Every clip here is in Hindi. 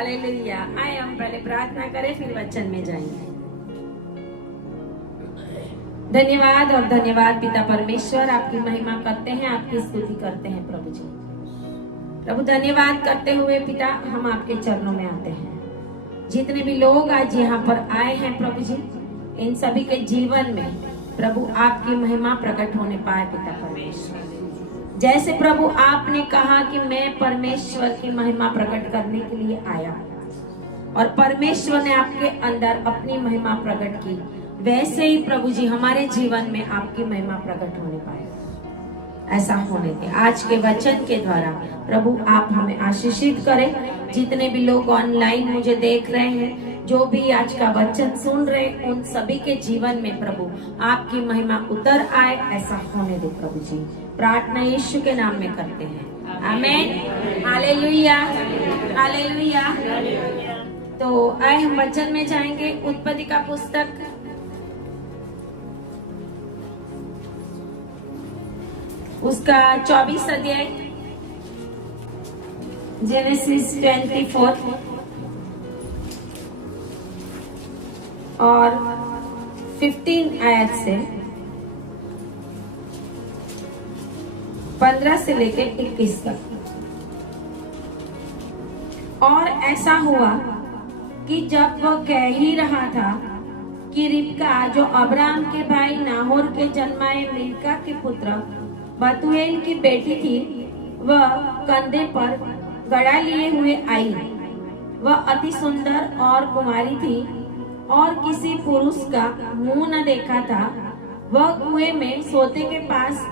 हालेलुया। आए हम पहले प्रार्थना करें, फिर वचन में जाएंगे। धन्यवाद और धन्यवाद पिता परमेश्वर, आपकी महिमा करते हैं, आपकी स्तुति करते हैं प्रभु जी। प्रभु धन्यवाद करते हुए पिता हम आपके चरणों में आते हैं। जितने भी लोग आज यहाँ पर आए हैं प्रभु जी, इन सभी के जीवन में प्रभु आपकी महिमा प्रकट होने पाए पिता परमेश्वर। जैसे प्रभु आपने कहा कि मैं परमेश्वर की महिमा प्रकट करने के लिए आया और परमेश्वर ने आपके अंदर अपनी महिमा प्रकट की, वैसे ही प्रभु जी हमारे जीवन में आपकी महिमा प्रकट होने पाए। ऐसा होने दे। आज के वचन के द्वारा प्रभु आप हमें आशीषित करें। जितने भी लोग ऑनलाइन मुझे देख रहे हैं, जो भी आज का वचन सुन रहे हैं, उन सभी के जीवन में प्रभु आपकी महिमा उतर आए, ऐसा होने दे प्रभु जी। प्रार्थना यीशु के नाम में करते हैं, आमीन। Hallelujah, hallelujah. तो आए हम वचन में जाएंगे। उत्पत्ति का पुस्तक उसका 24 अध्याय, जेनेसिस 24 और 15 आयत से 15 से लेकर 21 तक। और ऐसा हुआ कि जब वह कह ही रहा था कि रिबका जो अब्राहम के भाई नाहोर के जन्माए मिल्का के पुत्र बतूएल की बेटी थी, वह कंधे पर गड़ा लिए हुए आई। वह अति सुंदर और कुमारी थी और किसी पुरुष का मुंह न देखा था। वह कुएं में सोते के पास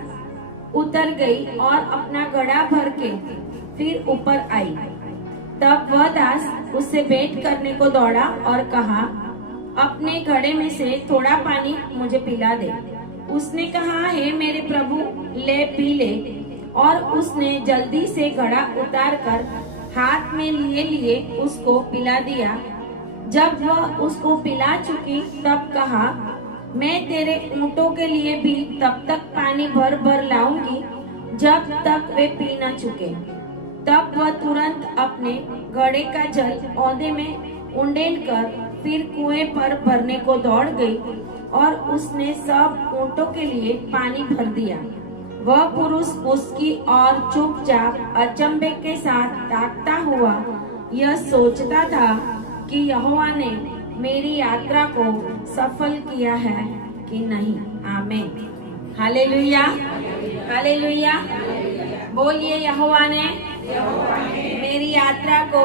उतर गई और अपना घड़ा भर के फिर ऊपर आई। तब वह दास उससे भेंट करने को दौड़ा और कहा, अपने घड़े में से थोड़ा पानी मुझे पिला दे। उसने कहा, हे मेरे प्रभु, ले पी ले। और उसने जल्दी से घड़ा उतार कर हाथ में लिए लिए उसको पिला दिया। जब वह उसको पिला चुकी तब कहा, मैं तेरे ऊँटों के लिए भी तब तक पानी भर भर लाऊंगी जब तक वे पी न चुके। तब वह तुरंत अपने घड़े का जल औंधे में उंडेल कर फिर कुएं पर भरने को दौड़ गई और उसने सब ऊँटों के लिए पानी भर दिया। वह पुरुष उसकी ओर चुपचाप अचंभे के साथ ताकता हुआ यह सोचता था कि यहोवा ने मेरी यात्रा को सफल किया है कि नहीं। आमीन। Hallelujah, hallelujah. बोलिए, यहोवा ने मेरी यात्रा को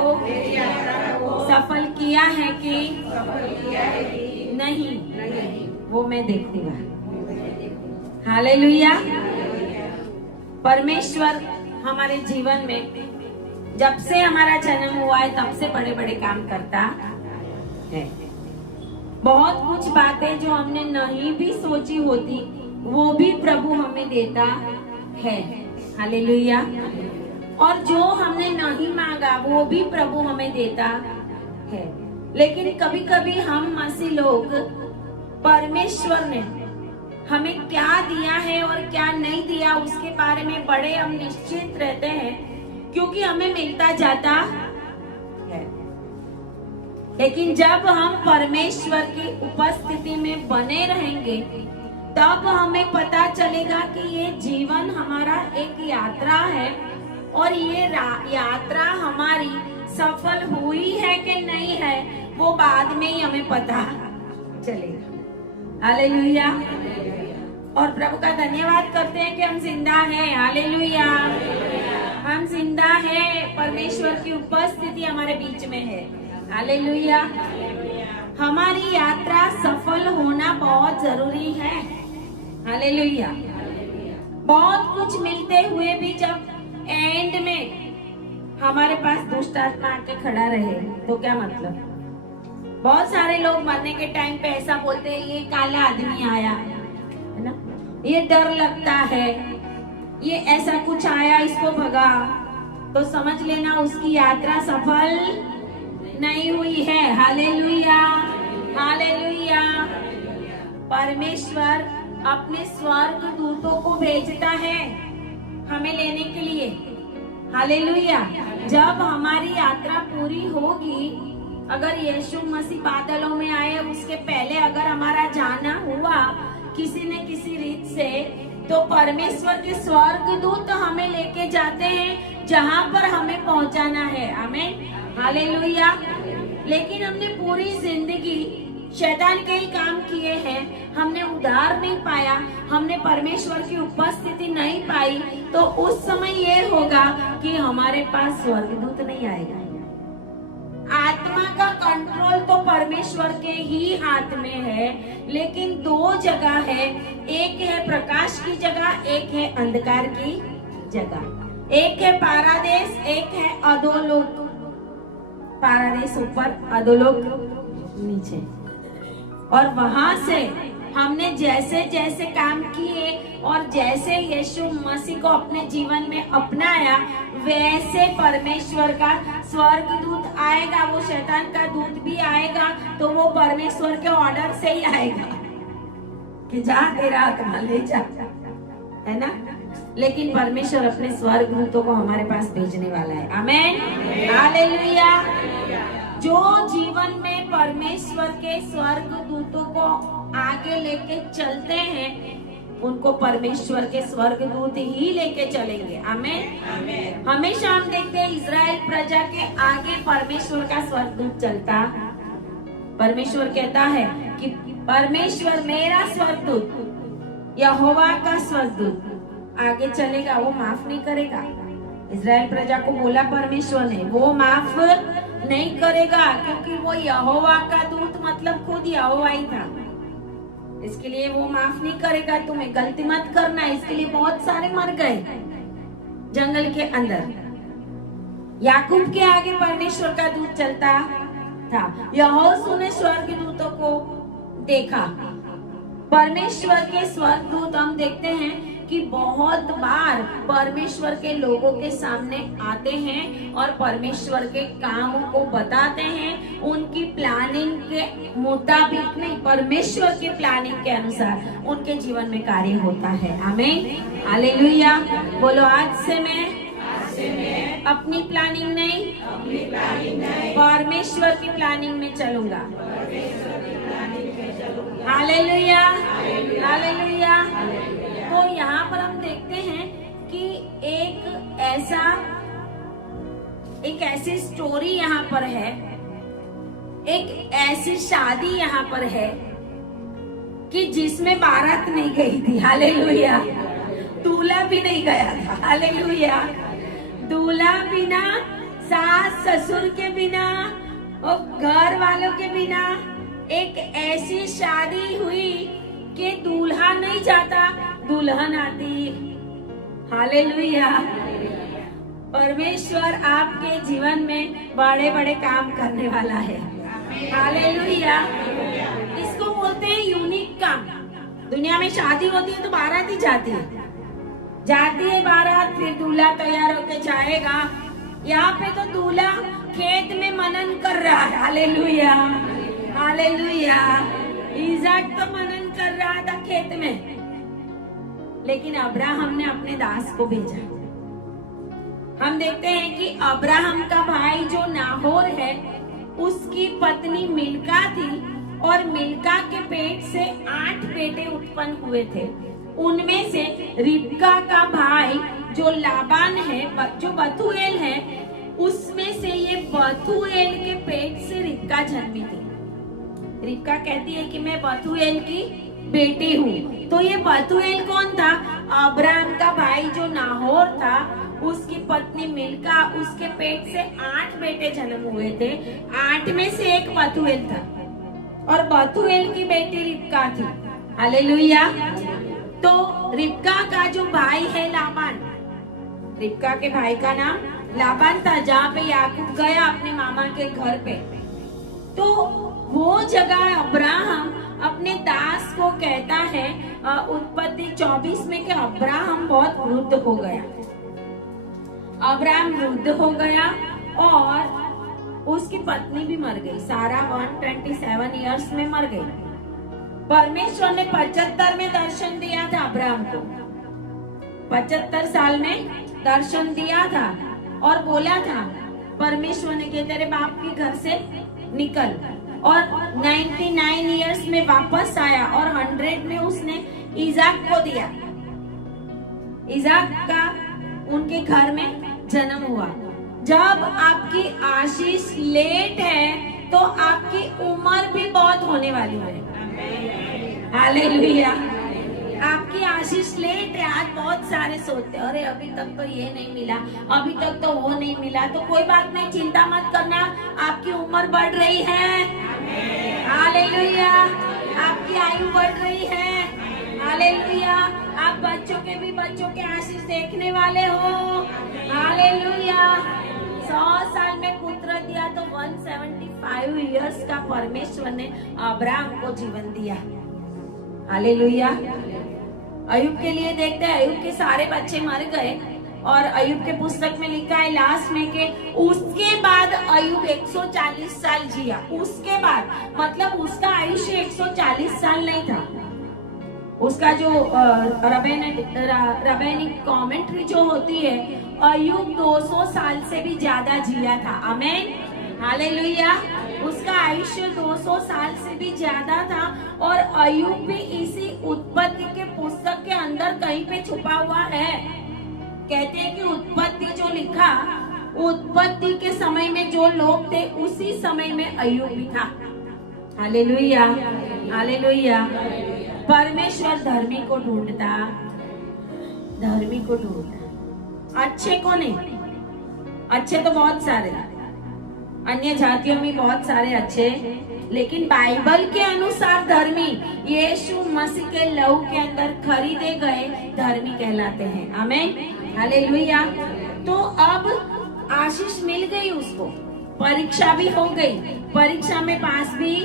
सफल किया है कि नहीं, वो मैं देखूंगा। हालेलुया। परमेश्वर हमारे जीवन में जब से हमारा जन्म हुआ है तब से बड़े बड़े काम करता है। बहुत कुछ बातें जो हमने नहीं भी सोची होती वो भी प्रभु हमें देता है। हालेलुया। और जो हमने नहीं मांगा वो भी प्रभु हमें देता है। लेकिन कभी कभी हम मसीह लोग परमेश्वर ने हमें क्या दिया है और क्या नहीं दिया उसके बारे में बड़े हम निश्चित रहते हैं, क्योंकि हमें मिलता जाता है। लेकिन जब हम परमेश्वर की उपस्थिति में बने रहेंगे तब हमें पता चलेगा कि ये जीवन हमारा एक यात्रा है और ये यात्रा हमारी सफल हुई है कि नहीं है वो बाद में ही हमें पता चलेगा। हालेलुया। और प्रभु का धन्यवाद करते हैं कि हम जिंदा हैं। हालेलुया। हम जिंदा हैं, परमेश्वर की उपस्थिति हमारे बीच में है। हालेलुया। हमारी यात्रा सफल होना बहुत जरूरी है। हालेलुया। बहुत कुछ मिलते हुए भी जब एंड में हमारे पास दुष्ट आत्मा आके खड़ा रहे तो क्या मतलब। बहुत सारे लोग मरने के टाइम पे ऐसा बोलते हैं, ये काला आदमी आया है ना, ये डर लगता है, ये ऐसा कुछ आया, इसको भगा। तो समझ लेना उसकी यात्रा सफल नहीं हुई है। Hallelujah, hallelujah. परमेश्वर अपने स्वर्ग दूतों को भेजता है हमें लेने के लिए। हालेलुया। जब हमारी यात्रा पूरी होगी, अगर यीशु मसीह बादलों में आए उसके पहले अगर हमारा जाना हुआ किसी न किसी रीत से, तो परमेश्वर के स्वर्गदूत हमें लेके जाते हैं जहां पर हमें पहुंचाना है। आमीन, हालेलुया। लेकिन हमने पूरी जिंदगी शैतान के ही काम किए हैं, हमने उद्धार नहीं पाया, हमने परमेश्वर की उपस्थिति नहीं पाई, तो उस समय ये होगा कि हमारे पास स्वर्गदूत नहीं आएगा। आत्मा का कंट्रोल तो परमेश्वर के ही हाथ में है, लेकिन दो जगह है, एक है प्रकाश की जगह, एक है अंधकार की जगह। एक है पारादेश, एक है अधोलोक। पारादेश ऊपर, अधोलोक नीचे। और वहां से हमने जैसे जैसे काम किए और जैसे यीशु मसीह को अपने जीवन में अपनाया, वैसे परमेश्वर का स्वर्गदूत आएगा। वो शैतान का दूत भी आएगा तो वो परमेश्वर के ऑर्डर से ही आएगा कि जा तेरा आत्मा ले जा, है ना। लेकिन परमेश्वर अपने स्वर्गदूतों को हमारे पास भेजने वाला है। आमीन, हालेलुया। जो जीवन में परमेश्वर के स्वर्गदूतों को आगे लेके चलते हैं, उनको परमेश्वर के स्वर्गदूत ही लेके चलेंगे। आमीन। हमेशा हम देखते हैं इजराइल प्रजा के आगे परमेश्वर का स्वर्गदूत चलता। परमेश्वर कहता है कि परमेश्वर मेरा स्वर्गदूत, यहोवा का स्वर्गदूत आगे चलेगा, वो माफ नहीं करेगा। इजराइल प्रजा को बोला परमेश्वर ने, वो माफ नहीं करेगा, क्योंकि वो यहोवा का दूत मतलब खुद यहोवा ही था। इसके लिए वो माफ नहीं करेगा, तुम्हें गलती मत करना। इसके लिए बहुत सारे मर गए जंगल के अंदर। याकूब के आगे परमेश्वर का दूत चलता था। यहोशू ने स्वर्गदूतों को देखा। परमेश्वर के स्वर्गदूत हम देखते हैं कि बहुत बार परमेश्वर के लोगों के सामने आते हैं और परमेश्वर के कामों को बताते हैं। उनकी प्लानिंग के मुताबिक नहीं, परमेश्वर की प्लानिंग के अनुसार उनके जीवन में कार्य होता है। आमीन, हालेलुया। बोलो, आज से मैं अपनी प्लानिंग नहीं, परमेश्वर की प्लानिंग में चलूंगा। Hallelujah, hallelujah. तो यहाँ पर हम देखते हैं कि एक ऐसी स्टोरी यहाँ पर है, एक ऐसी शादी यहाँ पर है कि जिसमें बारात नहीं गई थी। हालेलुया। दूल्हा भी नहीं गया था। हालेलुया। दूल्हा बिना, सास ससुर के बिना और घर वालों के बिना एक ऐसी शादी हुई कि दूल्हा नहीं जाता, दुल्हन आती। हालेलुया। परमेश्वर आपके जीवन में बड़े बड़े काम करने वाला है। हालेलुया। इसको बोलते हैं यूनिक काम। दुनिया में शादी होती है तो बारात ही जाती है बारात, फिर दूल्हा तैयार होके जाएगा। यहाँ पे तो दूल्हा खेत में मनन कर रहा है। Hallelujah, hallelujah. इज़ाक तो मनन कर रहा था खेत में, लेकिन अब्राहम ने अपने दास को भेजा। हम देखते हैं कि अब्राहम का भाई जो नाहोर है, उसकी पत्नी मिल्का थी और मिल्का के पेट से 8 बेटे उत्पन्न हुए थे। उनमें से रिबका का भाई जो लाबान है, जो बथुएल है, उसमें से ये बथुएल के पेट से रिबका जन्मी थी। रिबका कहती है कि मैं बथुएल की बेटी हूँ। तो ये बथुएल कौन था? अब्राहम का भाई जो नाहोर था, उसकी पत्नी मिल्का, उसके पेट से 8 बेटे जन्म हुए थे। 8 में से एक बथुएल था और बथुएल की बेटी रिबका थी। हालेलुया। तो रिबका का जो भाई है लाबान, रिबका के भाई का नाम लाबान था, जहाँ पे याकूब गया अपने मामा के घर पे। तो वो जगह अब्राहम अपने दास को कहता है उत्पत्ति 24 में कि अब्राहम बहुत वृद्ध हो गया। अब्राहम वृद्ध हो गया और उसकी पत्नी भी मर गई। सारा 127 इयर्स में मर गई। परमेश्वर ने 75 में दर्शन दिया था अब्राहम को। 75 साल में दर्शन दिया था और बोला था परमेश्वर ने कि तेरे बाप के घर से निकल, और 99 इयर्स में वापस आया और 100 में उसने इजाक को दिया। इजाक का उनके घर में जन्म हुआ। जब आपकी आशीष लेट है तो आपकी उम्र भी बहुत होने वाली है। हालेलुया। आपकी आशीष लेट है। आज बहुत सारे सोचते हैं अरे अभी तक तो ये नहीं मिला, अभी तक तो वो नहीं मिला। तो कोई बात नहीं, चिंता मत करना, आपकी उम्र बढ़ रही है। हालेलुया। आपकी आयु बढ़ रही है। हालेलुया। आप बच्चों के आशीष देखने वाले हो। हालेलुया। 100 साल में पुत्र दिया तो 175 इयर्स का परमेश्वर ने अब्राहम को जीवन दिया। हालेलुया। अय्यूब के लिए देखते हैं, अय्यूब के सारे बच्चे मर गए और अय्यूब के पुस्तक में लिखा है लास्ट में कि उसके बाद अय्यूब 140 साल जिया। उसके बाद मतलब उसका आयुष्य 140 साल नहीं था। उसका जो रबैनिक कमेंट्री जो होती है, अय्यूब 200 साल से भी ज्यादा जिया था। आमीन। हालेलुया। उसका आयुष्य 200 साल से भी ज्यादा था और अय्यूब भी इसी उत्पत्ति के पुस्तक के अंदर कहीं पे छुपा हुआ है। कहते हैं कि उत्पत्ति जो लिखा, उत्पत्ति के समय में जो लोग थे उसी समय में अय्यूब भी था। हालेलुया। हालेलुया। परमेश्वर धर्मी को ढूंढता, धर्मी को ढूंढता, अच्छे को नहीं। अच्छे तो बहुत सारे, अन्य जातियों में बहुत सारे अच्छे, लेकिन बाइबल के अनुसार धर्मी यीशु मसीह के लहू के अंदर खरीदे गए धर्मी कहलाते हैं। आमीन। हालेलुया। तो अब आशीष मिल गई उसको, परीक्षा भी हो गई, परीक्षा में पास भी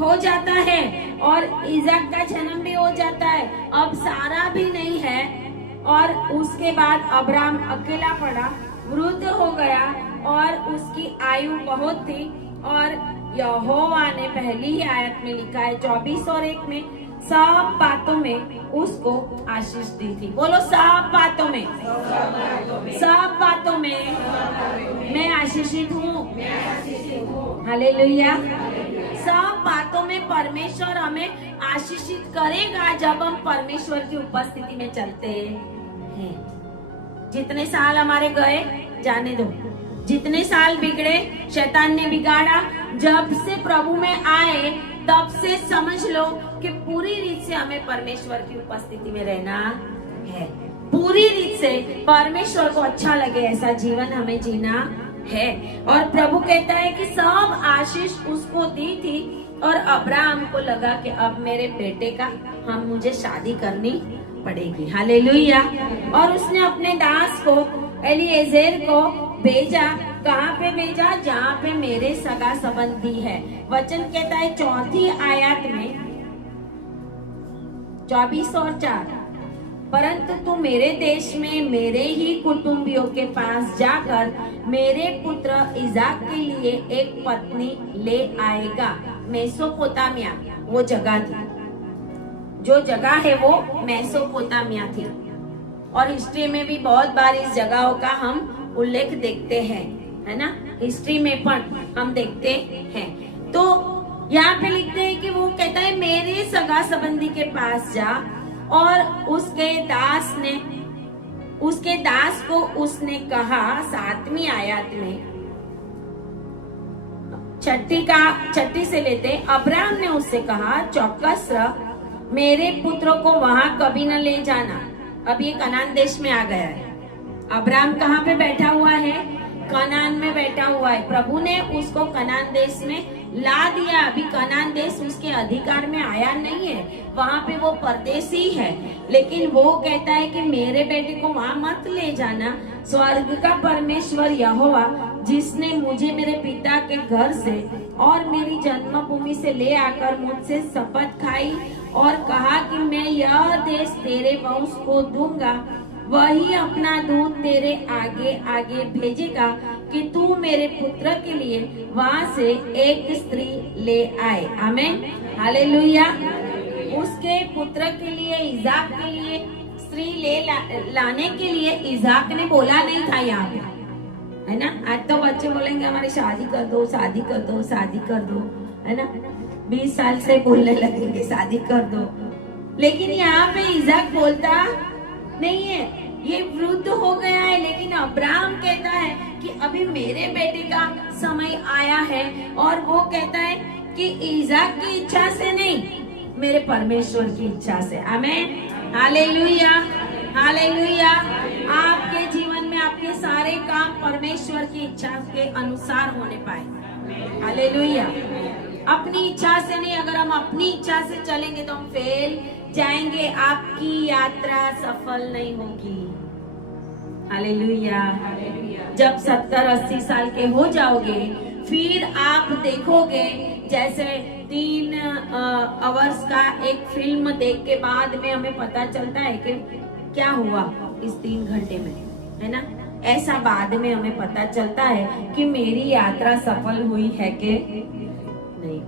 हो जाता है और इज़ाक का जन्म भी हो जाता है। अब सारा भी नहीं है और उसके बाद अब्राहम अकेला पड़ा, वृद्ध हो गया और उसकी आयु बहुत थी। और यहोवा ने पहली ही आयत में लिखा है 24 और 1 में, सब बातों में उसको आशीष दी थी। बोलो सब बातों में, सब बातों में मैं आशीषित हूँ। हालेलुया। सब बातों में परमेश्वर हमें आशीषित करेगा जब हम परमेश्वर की उपस्थिति में चलते हैं। जितने साल हमारे गए जाने दो, जितने साल बिगड़े शैतान ने बिगाड़ा, जब से प्रभु में आए तब से समझ लो कि पूरी रीत से हमें परमेश्वर की उपस्थिति में रहना है। पूरी रीत से परमेश्वर को अच्छा लगे ऐसा जीवन हमें जीना है। और प्रभु कहता है कि सब आशीष उसको दी थी और अब्राहम को लगा कि अब मेरे बेटे का मुझे शादी करनी पड़ेगी। हालेलुया। और उसने अपने दास को एलीएजेर को भेजा। कहाँ पे भेजा? जहाँ पे मेरे सगा संबंधी है। वचन कहता है 4थी आयत में 24 और 4, परंतु तू मेरे देश में मेरे ही कुटुंबियों के पास जाकर मेरे पुत्र इज़ाक के लिए एक पत्नी ले आएगा। मेसोपोटामिया वो जगह थी, जो जगह है वो मेसोपोटामिया थी। और हिस्ट्री में भी बहुत बार इस जगहों का हम उल्लेख देखते हैं, है ना। हिस्ट्री में पण हम देखते हैं। तो यहाँ पे लिखते हैं कि वो कहता है मेरे सगा संबंधी के पास जा, और उसके दास को उसने कहा 7वीं आयत में, छठी से लेते, अब्राहम ने उससे कहा चौकस रह, मेरे पुत्रों को वहां कभी न ले जाना। अब ये कनान देश में आ गया है। अब्राहम कहाँ पे बैठा हुआ है? कनान में बैठा हुआ है। प्रभु ने उसको कनान देश में ला दिया। अभी कनान देश उसके अधिकार में आया नहीं है, वहाँ पे वो परदेसी है। लेकिन वो कहता है कि मेरे बेटे को वहाँ मत ले जाना। स्वर्ग का परमेश्वर यहोवा, जिसने मुझे मेरे पिता के घर से और मेरी जन्मभूमि से ले आकर मुझसे शपथ खाई और कहा कि मैं यह देश तेरे वंश को दूंगा, वही अपना दूत तेरे आगे आगे भेजेगा कि तू मेरे पुत्र के लिए वहां से एक स्त्री ले आए। आमीन। हालेलुया। उसके पुत्र के लिए, इज़ाक के लिए स्त्री ले लाने के लिए इज़ाक ने बोला नहीं था यहाँ पे। है ना। आज तो बच्चे बोलेंगे हमारी शादी कर दो, शादी कर दो, शादी कर दो, है ना। 20 साल से बोलने लगेंगे शादी कर दो। लेकिन यहाँ पे इज़ाक बोलता नहीं है, ये वृद्ध हो गया है, लेकिन अब्राहम कहता है कि अभी मेरे बेटे का समय आया है। और वो कहता है कि इज़ाक की इच्छा से नहीं, मेरे परमेश्वर की इच्छा से। आमीन, हालेलुया, हालेलुया। आपके जीवन में आपके सारे काम परमेश्वर की इच्छा के अनुसार होने पाए। हालेलुया। अपनी इच्छा से नहीं, अगर हम अपनी इच्छा से चलेंगे तो हम फेल जाएंगे, आपकी यात्रा सफल नहीं होगी। हालेलुया। जब 70-80 साल के हो जाओगे, फिर आप देखोगे जैसे 3 आवर्स का एक फिल्म देख के बाद में हमें पता चलता है कि क्या हुआ इस 3 घंटे में, है ना। ऐसा बाद में हमें पता चलता है कि मेरी यात्रा सफल हुई है कि नहीं।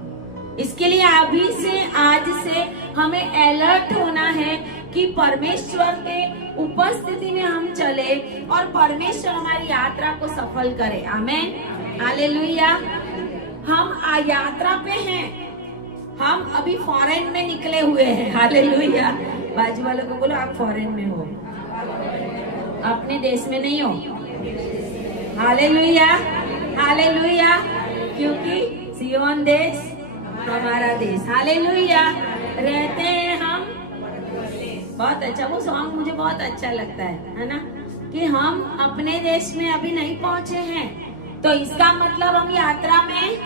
इसके लिए अभी से, आज से हमें अलर्ट होना है कि परमेश्वर के उपस्थिति में हम चले और परमेश्वर हमारी यात्रा को सफल करे। आमीन, हालेलुया। हम यात्रा पे हैं, हम अभी फॉरेन में निकले हुए हैं। हालेलुया। बाजू वालों को बोलो आप फॉरेन में हो, अपने देश में नहीं हो। Hallelujah, hallelujah. क्योंकि सियोन देश हमारा देश। हालेलुया। रहते हैं हम, बहुत अच्छा, वो सॉन्ग मुझे बहुत अच्छा लगता है ना, कि हम अपने देश में अभी नहीं पहुंचे हैं, तो इसका मतलब हम यात्रा में,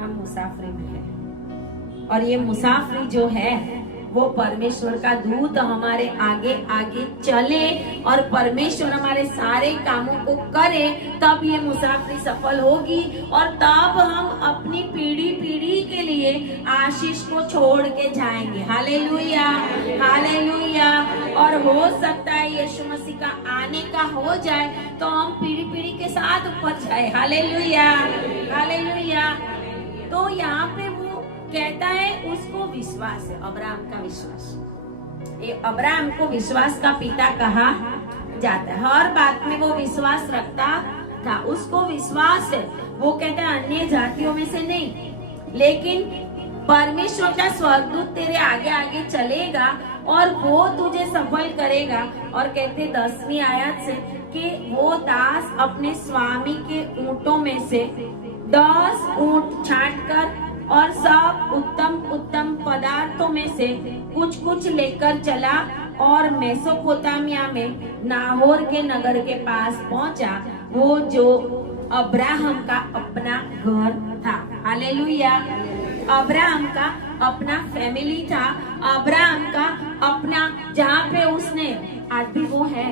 हम मुसाफरी में हैं। और ये मुसाफरी जो है वो परमेश्वर का दूत हमारे आगे आगे चले और परमेश्वर हमारे सारे कामों को करे, तब ये मुसाफरी सफल होगी। और तब हम अपनी पीढ़ी पीढ़ी के लिए आशीष को छोड़ के जाएंगे। Hallelujah, hallelujah. और हो सकता है यीशु मसीह का आने का हो जाए तो हम पीढ़ी पीढ़ी के साथ ऊपर जाए। Hallelujah, hallelujah. तो यहाँ पे वो कहता है उसको विश्वास है, अब्राहम का विश्वास। ये अब्राहम को विश्वास का पिता कहा जाता है। हर बात में वो विश्वास रखता था, उसको विश्वास है। वो कहता है अन्य जातियों में से नहीं, लेकिन परमेश्वर का स्वर्गदूत तेरे आगे आगे चलेगा और वो तुझे सफल करेगा। और कहते 10वीं आयत से कि वो दास अपने स्वामी के ऊंटों में से 10 ऊंट छांटकर और सब उत्तम उत्तम पदार्थों में से कुछ कुछ लेकर चला और मेसोपोटामिया में नाहोर के नगर के पास पहुंचा, वो जो अब्राहम का अपना घर था। हालेलुया। अब्राहम का अपना फैमिली था, अब्राहम का अपना, जहाँ पे उसने, आज भी वो है,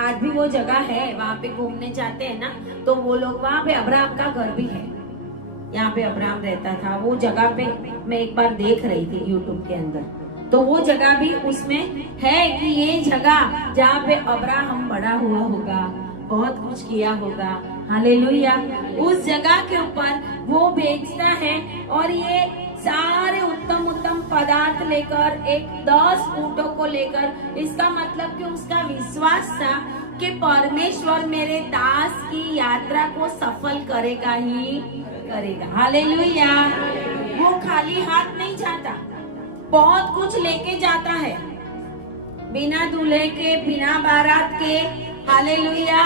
आज भी वो जगह है, वहाँ पे घूमने जाते हैं ना, तो वो लोग, वहाँ पे अब्राहम का घर भी है। यहाँ पे अब्राहम रहता था। वो जगह पे मैं एक बार देख रही थी YouTube के अंदर, तो वो जगह भी उसमें है कि ये जगह जहाँ पे अब्राहम बड़ा हुआ होगा, बहुत कुछ किया होगा। हालेलुया। उस जगह के ऊपर वो भेजता है और ये सारे उत्तम उत्तम पदार्थ लेकर, एक 10 ऊंटों को लेकर। इसका मतलब कि उसका विश्वास था कि परमेश्वर मेरे दास की यात्रा को सफल करेगा ही करेगा। हालेलुया। वो खाली हाथ नहीं जाता, बहुत कुछ लेके जाता है, बिना दूल्हे के, बिना बारात के। हालेलुया।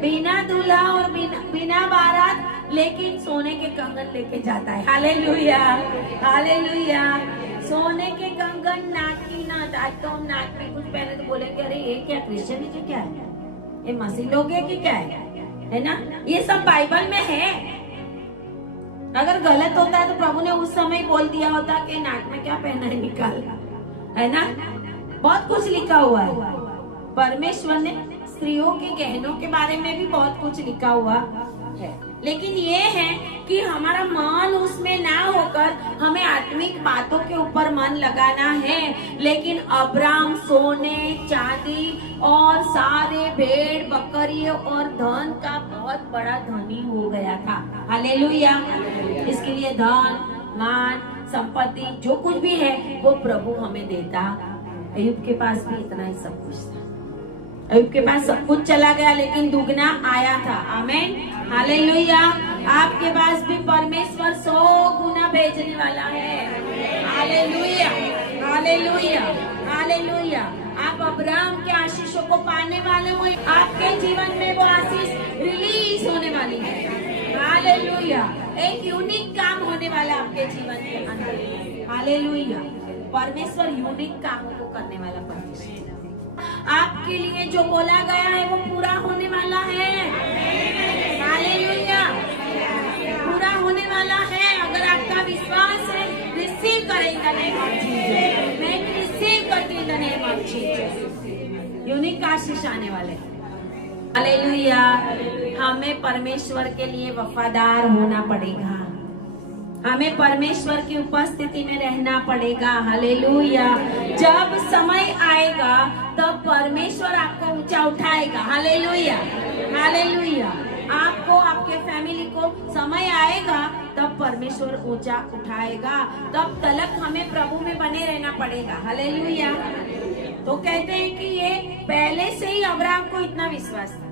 बिना दूल्हा और बिना बारात, लेकिन सोने के कंगन लेके जाता है। Hallelujah, hallelujah. सोने के कंगन, नाक की नथ। आज तो हम नाक में कुछ पहने तो बोलेंगे अरे ये क्या क्रिश्चियन है, क्या है, ये मसीह लोग है कि क्या है ना। ये सब बाइबल में है। अगर गलत होता है तो प्रभु ने उस समय बोल दिया होता कि नाक में क्या पहना है, निकाल, है ना। बहुत कुछ लिखा हुआ है। परमेश्वर ने स्त्रियों के गहनों के बारे में भी बहुत कुछ लिखा हुआ है। लेकिन ये है कि हमारा मन उसमें ना होकर हमें आत्मिक बातों के ऊपर मन लगाना है। लेकिन अब्राहम सोने चांदी और सारे भेड़ बकरियों और धन का बहुत बड़ा धनी हो गया था। हालेलुया। इसके लिए धन, मान, संपत्ति जो कुछ भी है वो प्रभु हमें देता। अय्यूब के पास भी इतना ही सब कुछ था। अय्यूब के पास सब कुछ चला गया लेकिन दुगना आया था। आमेन, हालेलुया। आपके पास भी परमेश्वर 100 गुना भेजने वाला है। Hallelujah, hallelujah, hallelujah. आप अब्राहम के आशीषों को पाने वाले हो। आपके जीवन में वो आशीष रिलीज होने वाली है। हालेलुया। एक यूनिक काम होने वाला आपके जीवन के अंदर। हालेलुया। परमेश्वर यूनिक कामों को करने वाला परमेश्वर। आपके लिए जो बोला गया है वो पूरा होने वाला है। हालेलुया, पूरा होने वाला है। अगर आपका विश्वास है, रिसीव करेगा नेम ऑफ जीसस। मैं रिसीव करती हूं the name of Jesus. Unique आशीष आने वाले हैं। हालेलुया। हमें परमेश्वर के लिए वफादार होना पड़ेगा। हमें परमेश्वर की उपस्थिति में रहना पड़ेगा। हालेलुया। जब समय आएगा तब परमेश्वर आपको ऊंचा उठाएगा। Hallelujah, hallelujah. आपको, आपके फैमिली को समय आएगा तब परमेश्वर ऊंचा उठाएगा। तब तलक हमें प्रभु में बने रहना पड़ेगा। हालेलुया। तो कहते हैं कि ये पहले से ही अब्राहम को इतना विश्वास था,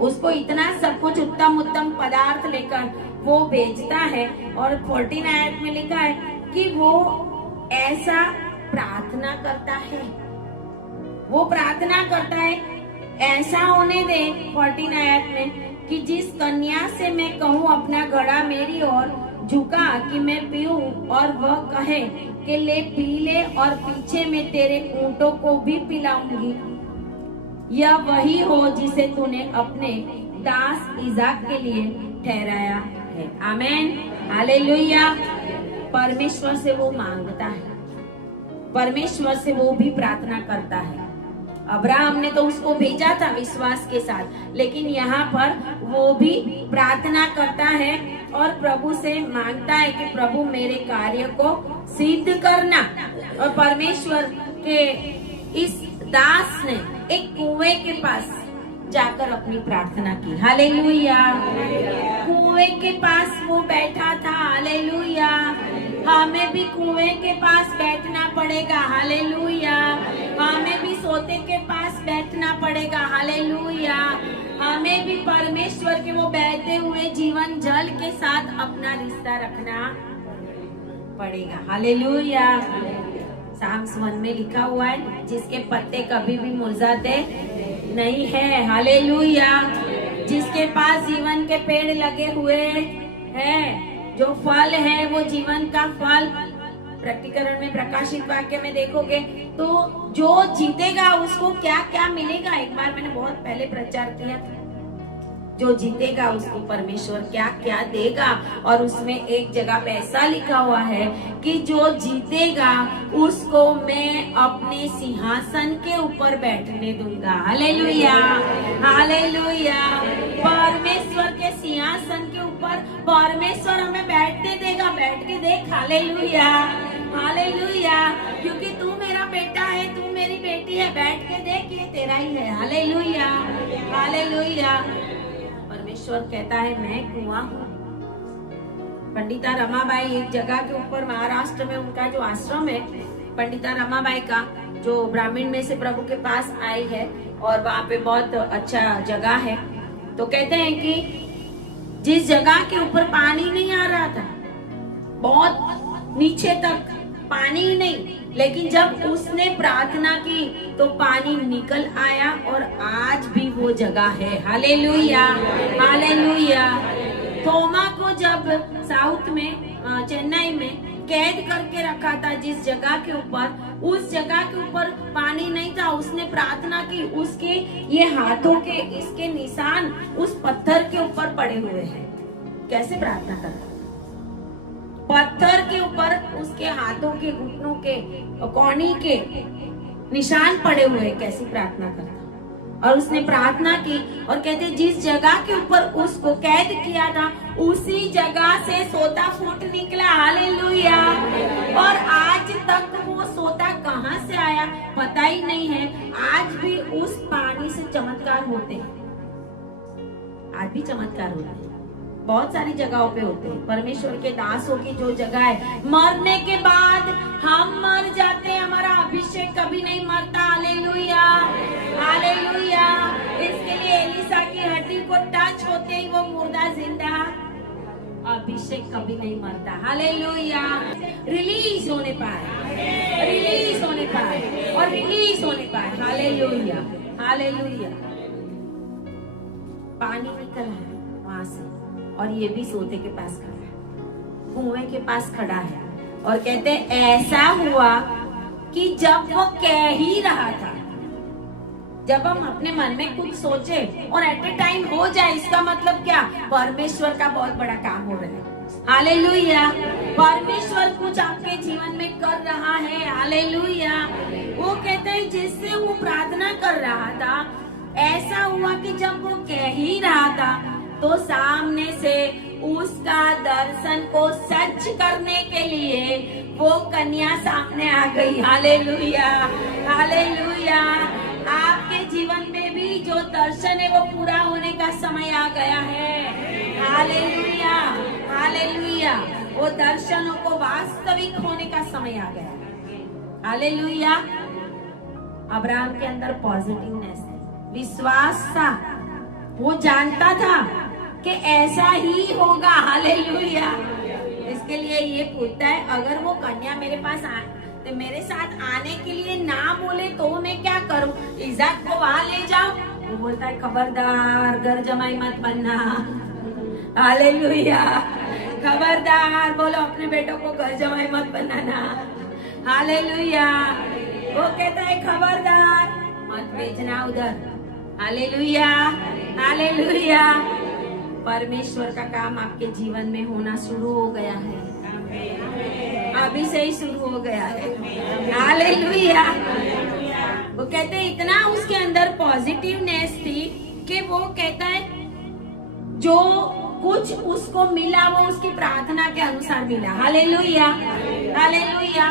उसको इतना सब कुछ उत्तम उत्तम पदार्थ लेकर वो बेचता है। और 49 में लिखा है कि वो ऐसा प्रार्थना करता है, वो प्रार्थना करता है ऐसा होने दे 49 में कि जिस कन्या से मैं कहूँ अपना घड़ा मेरी ओर झुका कि मैं पीऊं, और वह कहे कि ले पी ले, और पीछे में तेरे ऊंटों को भी पिलाऊंगी। यह वही हो जिसे तूने अपने दास इज़ाक के लिए ठहराया है। आमेन, हालेलुया। परमेश्वर से वो मांगता है, परमेश्वर से वो भी प्रार्थना करता है। अब्राहम ने तो उसको भेजा था विश्वास के साथ, लेकिन यहाँ पर वो भी प्रार्थना करता है और प्रभु से मांगता है कि प्रभु मेरे कार्य को सिद्ध करना। और परमेश्वर के इस दास ने एक कुएं के पास जाकर अपनी प्रार्थना की। हालेलुया। कुएं के पास वो बैठा था। हालेलुया। हमें भी कुएं के पास बैठना पड़ेगा। हालेलुया। हमें भी सोते के पास बैठना पड़ेगा। हालेलुया। हमें भी परमेश्वर के वो बहते हुए जीवन जल के साथ अपना रिश्ता रखना पड़ेगा। हालेलुया। साम्स 1 में लिखा हुआ है, जिसके पत्ते कभी भी मुरझाते नहीं है। हालेलुया। जिसके पास जीवन के पेड़ लगे हुए हैं, जो फल है वो जीवन का फल। प्रकटीकरण में प्रकाशित वाक्य में देखोगे तो जो जीतेगा उसको क्या क्या मिलेगा। एक बार मैंने बहुत पहले प्रचार किया था, जो जीतेगा उसको परमेश्वर क्या क्या देगा। और उसमें एक जगह पे ऐसा लिखा हुआ है कि जो जीतेगा उसको मैं अपने सिंहासन के ऊपर बैठने दूंगा। Hallelujah, hallelujah. परमेश्वर के सिंहासन के ऊपर परमेश्वर हमें बैठने देगा। बैठ के देख। Hallelujah, hallelujah. क्योंकि तू मेरा बेटा है, तू मेरी बेटी है। बैठ के देख, ये तेरा ही है। Hallelujah, hallelujah. परमेश्वर कहता है मैं कुआं हूँ। पंडिता रमाबाई एक जगह के ऊपर महाराष्ट्र में उनका जो आश्रम है, पंडिता रमाबाई का, जो ब्राह्मण में से प्रभु के पास आई है, और वहाँ पे बहुत अच्छा जगह है। तो कहते हैं कि जिस जगह के ऊपर पानी नहीं आ रहा था, बहुत नीचे तक पानी ही नहीं, लेकिन जब उसने प्रार्थना की तो पानी निकल आया, और आज भी वो जगह है। Hallelujah, hallelujah. थोमा को जब साउथ में, चेन्नई में कैद करके रखा था जिस जगह के ऊपर, उस जगह के ऊपर पानी नहीं था, उसने प्रार्थना की। उसके ये हाथों के इसके निशान उस पत्थर के ऊपर पड़े हुए हैं। कैसे प्रार्थना कर, पत्थर के ऊपर उसके हाथों के, घुटनों के, कौनी के निशान पड़े हुए। कैसी प्रार्थना करता। और उसने प्रार्थना की, और कहते जिस जगह के ऊपर उसको कैद किया था उसी जगह से सोता फूट निकला। हालेलुया। और आज तक वो सोता कहाँ से आया पता ही नहीं है। आज भी उस पानी से चमत्कार होते हैं, आज भी चमत्कार होते हैं। बहुत सारी जगहों पे होते हैं। परमेश्वर के दासों की जो जगह है, मरने के बाद हम मर जाते हैं, हमारा अभिषेक कभी नहीं मरता। Hallelujah, hallelujah. इसके लिए एलिसा की हड्डी को टच होते ही वो मुर्दा जिंदा, अभिषेक कभी नहीं मरता। हालेलुया। रिलीज होने पाए, रिलीज होने पाए और रिलीज होने पाए। Hallelujah, hallelujah. पानी निकल है वहां से और ये भी सोते के पास खड़ा है, कुएं के पास खड़ा है और कहते ऐसा हुआ कि जब वो कह ही रहा था, जब हम अपने मन में कुछ सोचे और एट ए टाइम हो जाए, इसका मतलब क्या? परमेश्वर का बहुत बड़ा काम हो रहा है। हालेलुया। परमेश्वर कुछ आपके जीवन में कर रहा है। हालेलुया। वो कहते हैं जिससे वो प्रार्थना कर रहा था, ऐसा हुआ कि जब वो कह ही रहा था तो सामने से उसका दर्शन को सच करने के लिए वो कन्या सामने आ गई। Hallelujah, hallelujah. आपके जीवन में भी जो दर्शन है वो पूरा होने का समय आ गया है। Hallelujah, hallelujah. वो दर्शनों को वास्तविक होने का समय आ गया है। हालेलुया। अब्राहम के अंदर पॉजिटिवनेस है, विश्वास था, वो जानता था कि ऐसा ही होगा। हालेलुया। इसके लिए ये पूछता है, अगर वो कन्या मेरे पास तो मेरे साथ आने के लिए ना बोले तो मैं क्या करूं? इज़ाक को वहां ले जाओ। वो बोलता है खबरदार घर जमाई मत बनना। हालेलुया। खबरदार बोलो अपने बेटों को घर जमाई मत बनाना। हालेलुया। वो कहता है खबरदार मत भेजना उधर। Hallelujah, hallelujah. परमेश्वर का काम आपके जीवन में होना शुरू हो गया है, अभी से ही शुरू हो गया है। हालेलुया। वो कहते हैं इतना उसके अंदर पॉजिटिवनेस थी कि वो कहता है जो कुछ उसको मिला वो उसकी प्रार्थना के अनुसार मिला। Hallelujah, hallelujah.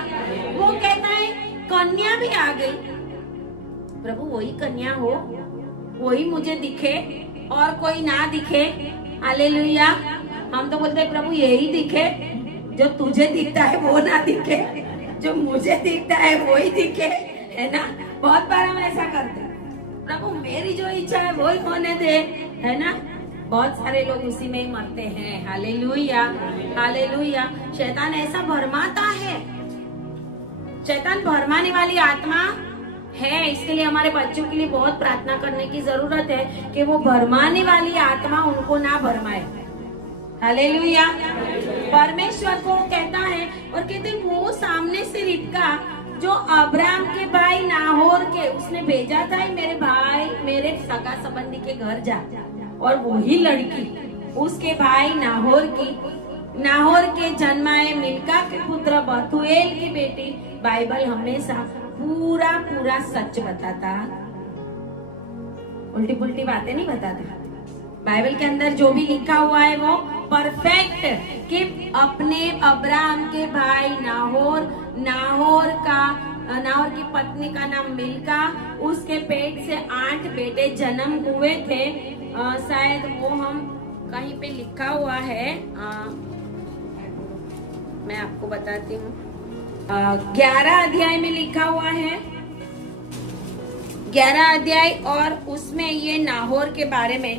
वो कहता है कन्या भी आ गई, प्रभु वही कन्या हो, वही मुझे दिखे और कोई ना दिखे। हालेलुया। हम तो बोलते हैं प्रभु यही दिखे, जो तुझे दिखता है वो ना दिखे, जो मुझे दिखता है वो ही दिखे, है ना। बहुत बार हम ऐसा करते हैं, प्रभु मेरी जो इच्छा है वो ही होने दे, है ना। बहुत सारे लोग उसी में ही मरते हैं। Hallelujah, hallelujah. शैतान ऐसा भरमाता है, शैतान भरमाने वाली आत्मा है। इसके लिए हमारे बच्चों के लिए बहुत प्रार्थना करने की जरूरत है कि वो भरमाने वाली आत्मा उनको ना भरमाए। हालेलुया। परमेश्वर को कहता है और कहते वो सामने से रिबका जो अब्राहम के भाई नाहोर के उसने भेजा था, मेरे भाई मेरे सगा संबंधी के घर जा, और वही लड़की उसके भाई नाहोर के जन्माए मिल्का के पुत्र बथुएल की बेटी। बाइबल हमेशा पूरा पूरा सच बताता, उल्टी पुल्टी बातें नहीं बताता। बाइबल के अंदर जो भी लिखा हुआ है वो परफेक्ट, कि अपने अब्राहम के भाई नाहोर की पत्नी का नाम मिल्का, उसके पेट से 8 बेटे जन्म हुए थे। शायद वो हम कहीं पे लिखा हुआ है, मैं आपको बताती हूँ। 11 अध्याय में लिखा हुआ है, 11 अध्याय, और उसमें ये नाहोर के बारे में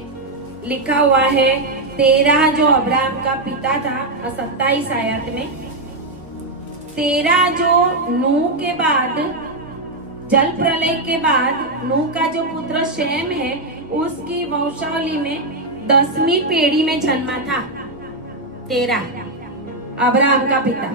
लिखा हुआ है। 13 जो अब्राहम का पिता था, 27 आयत में 13 जो नूह के बाद, जल प्रलय के बाद नूह का जो पुत्र शेम है उसकी वंशावली में 10वीं पीढ़ी में जन्मा था 13 अब्राहम का पिता।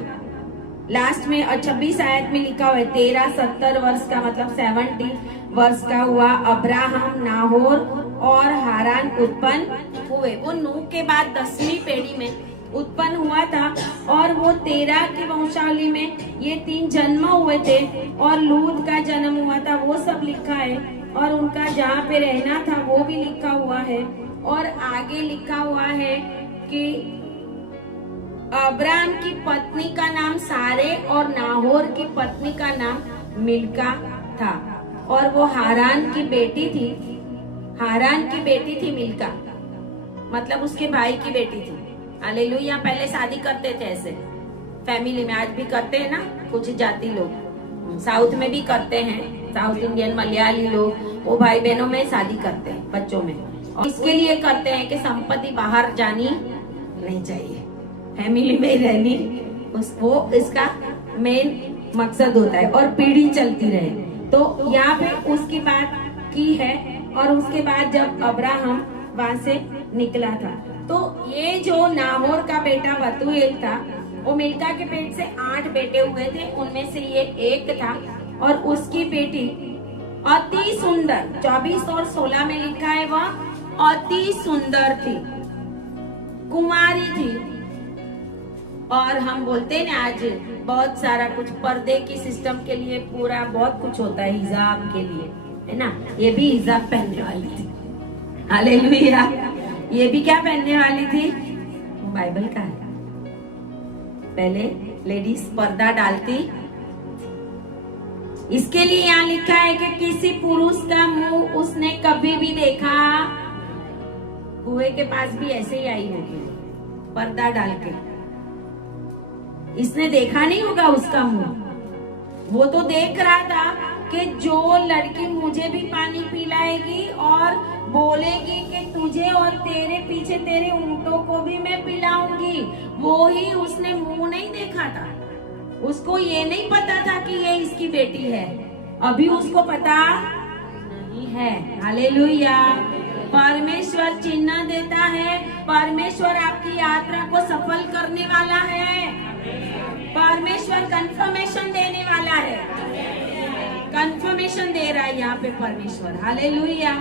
लास्ट में 26 आयत में लिखा हुआ है 13 70 वर्ष का मतलब 70 वर्ष का हुआ अब्राहम, नाहोर और हारान उत्पन्न हुए। वो नूह के बाद 10वीं पीढ़ी में उत्पन्न हुआ था और वो 13 की वंशावली में ये 3 जन्म हुए थे और लूत का जन्म हुआ था, वो सब लिखा है। और उनका जहाँ पे रहना था वो भी लिखा हुआ है। और आगे लिखा हुआ है कि अब्राहम की पत्नी का नाम सारे और नाहोर की पत्नी का नाम मिल्का था और वो हारान की बेटी थी मिल्का। मतलब उसके भाई की बेटी थी। हालेलुया। पहले शादी करते थे ऐसे फैमिली में, आज भी करते हैं ना कुछ जाति लोग, साउथ में भी करते हैं, साउथ इंडियन मलयाली लोग, वो भाई बहनों में शादी करते हैं बच्चों में। और इसके लिए करते हैं कि संपत्ति बाहर जानी नहीं चाहिए, फैमिली में ही रहनी, वो इसका मेन मकसद होता है, और पीढ़ी चलती रहे। तो यहाँ पे उसकी बात की है। और उसके बाद जब अब्राहम वहां से निकला था, तो ये जो नाहोर का बेटा बतूएल था, वो मिल्का के पेट से 8 बेटे हुए थे, उनमें से ये एक था। और उसकी बेटी अति सुंदर, 24 और 16 में लिखा है, वह अति सुंदर थी, कुमारी थी। और हम हैं ना आज बहुत सारा कुछ पर्दे की सिस्टम के लिए पूरा बहुत कुछ होता है हिजाब के लिए, है ना। ये भी हिजाब पहनने वाली थी। हालेलुया। ये भी क्या पहनने वाली थी? बाइबल का है। पहले लेडीज पर्दा डालती। इसके लिए यहाँ लिखा है कि किसी पुरुष का मुंह उसने कभी भी देखा। कुएं के पास भी ऐसे ही आई होगी पर्दा डाल के, इसने देखा नहीं होगा उसका मुंह। वो तो देख रहा था कि जो लड़की मुझे भी पानी पिलाएगी और बोलेगी कि तुझे और तेरे पीछे तेरे ऊंटों को भी मैं पिलाऊंगी, वो ही उसने मुंह नहीं देखा था। उसको ये नहीं पता था कि ये इसकी बेटी है, अभी उसको पता नहीं है। हालेलुया। परमेश्वर चिन्ह देता है, परमेश्वर आपकी यात्रा को सफल करने वाला है, परमेश्वर कंफर्मेशन देने वाला है, कंफर्मेशन दे रहा है यहाँ पे परमेश्वर। हालेलुया।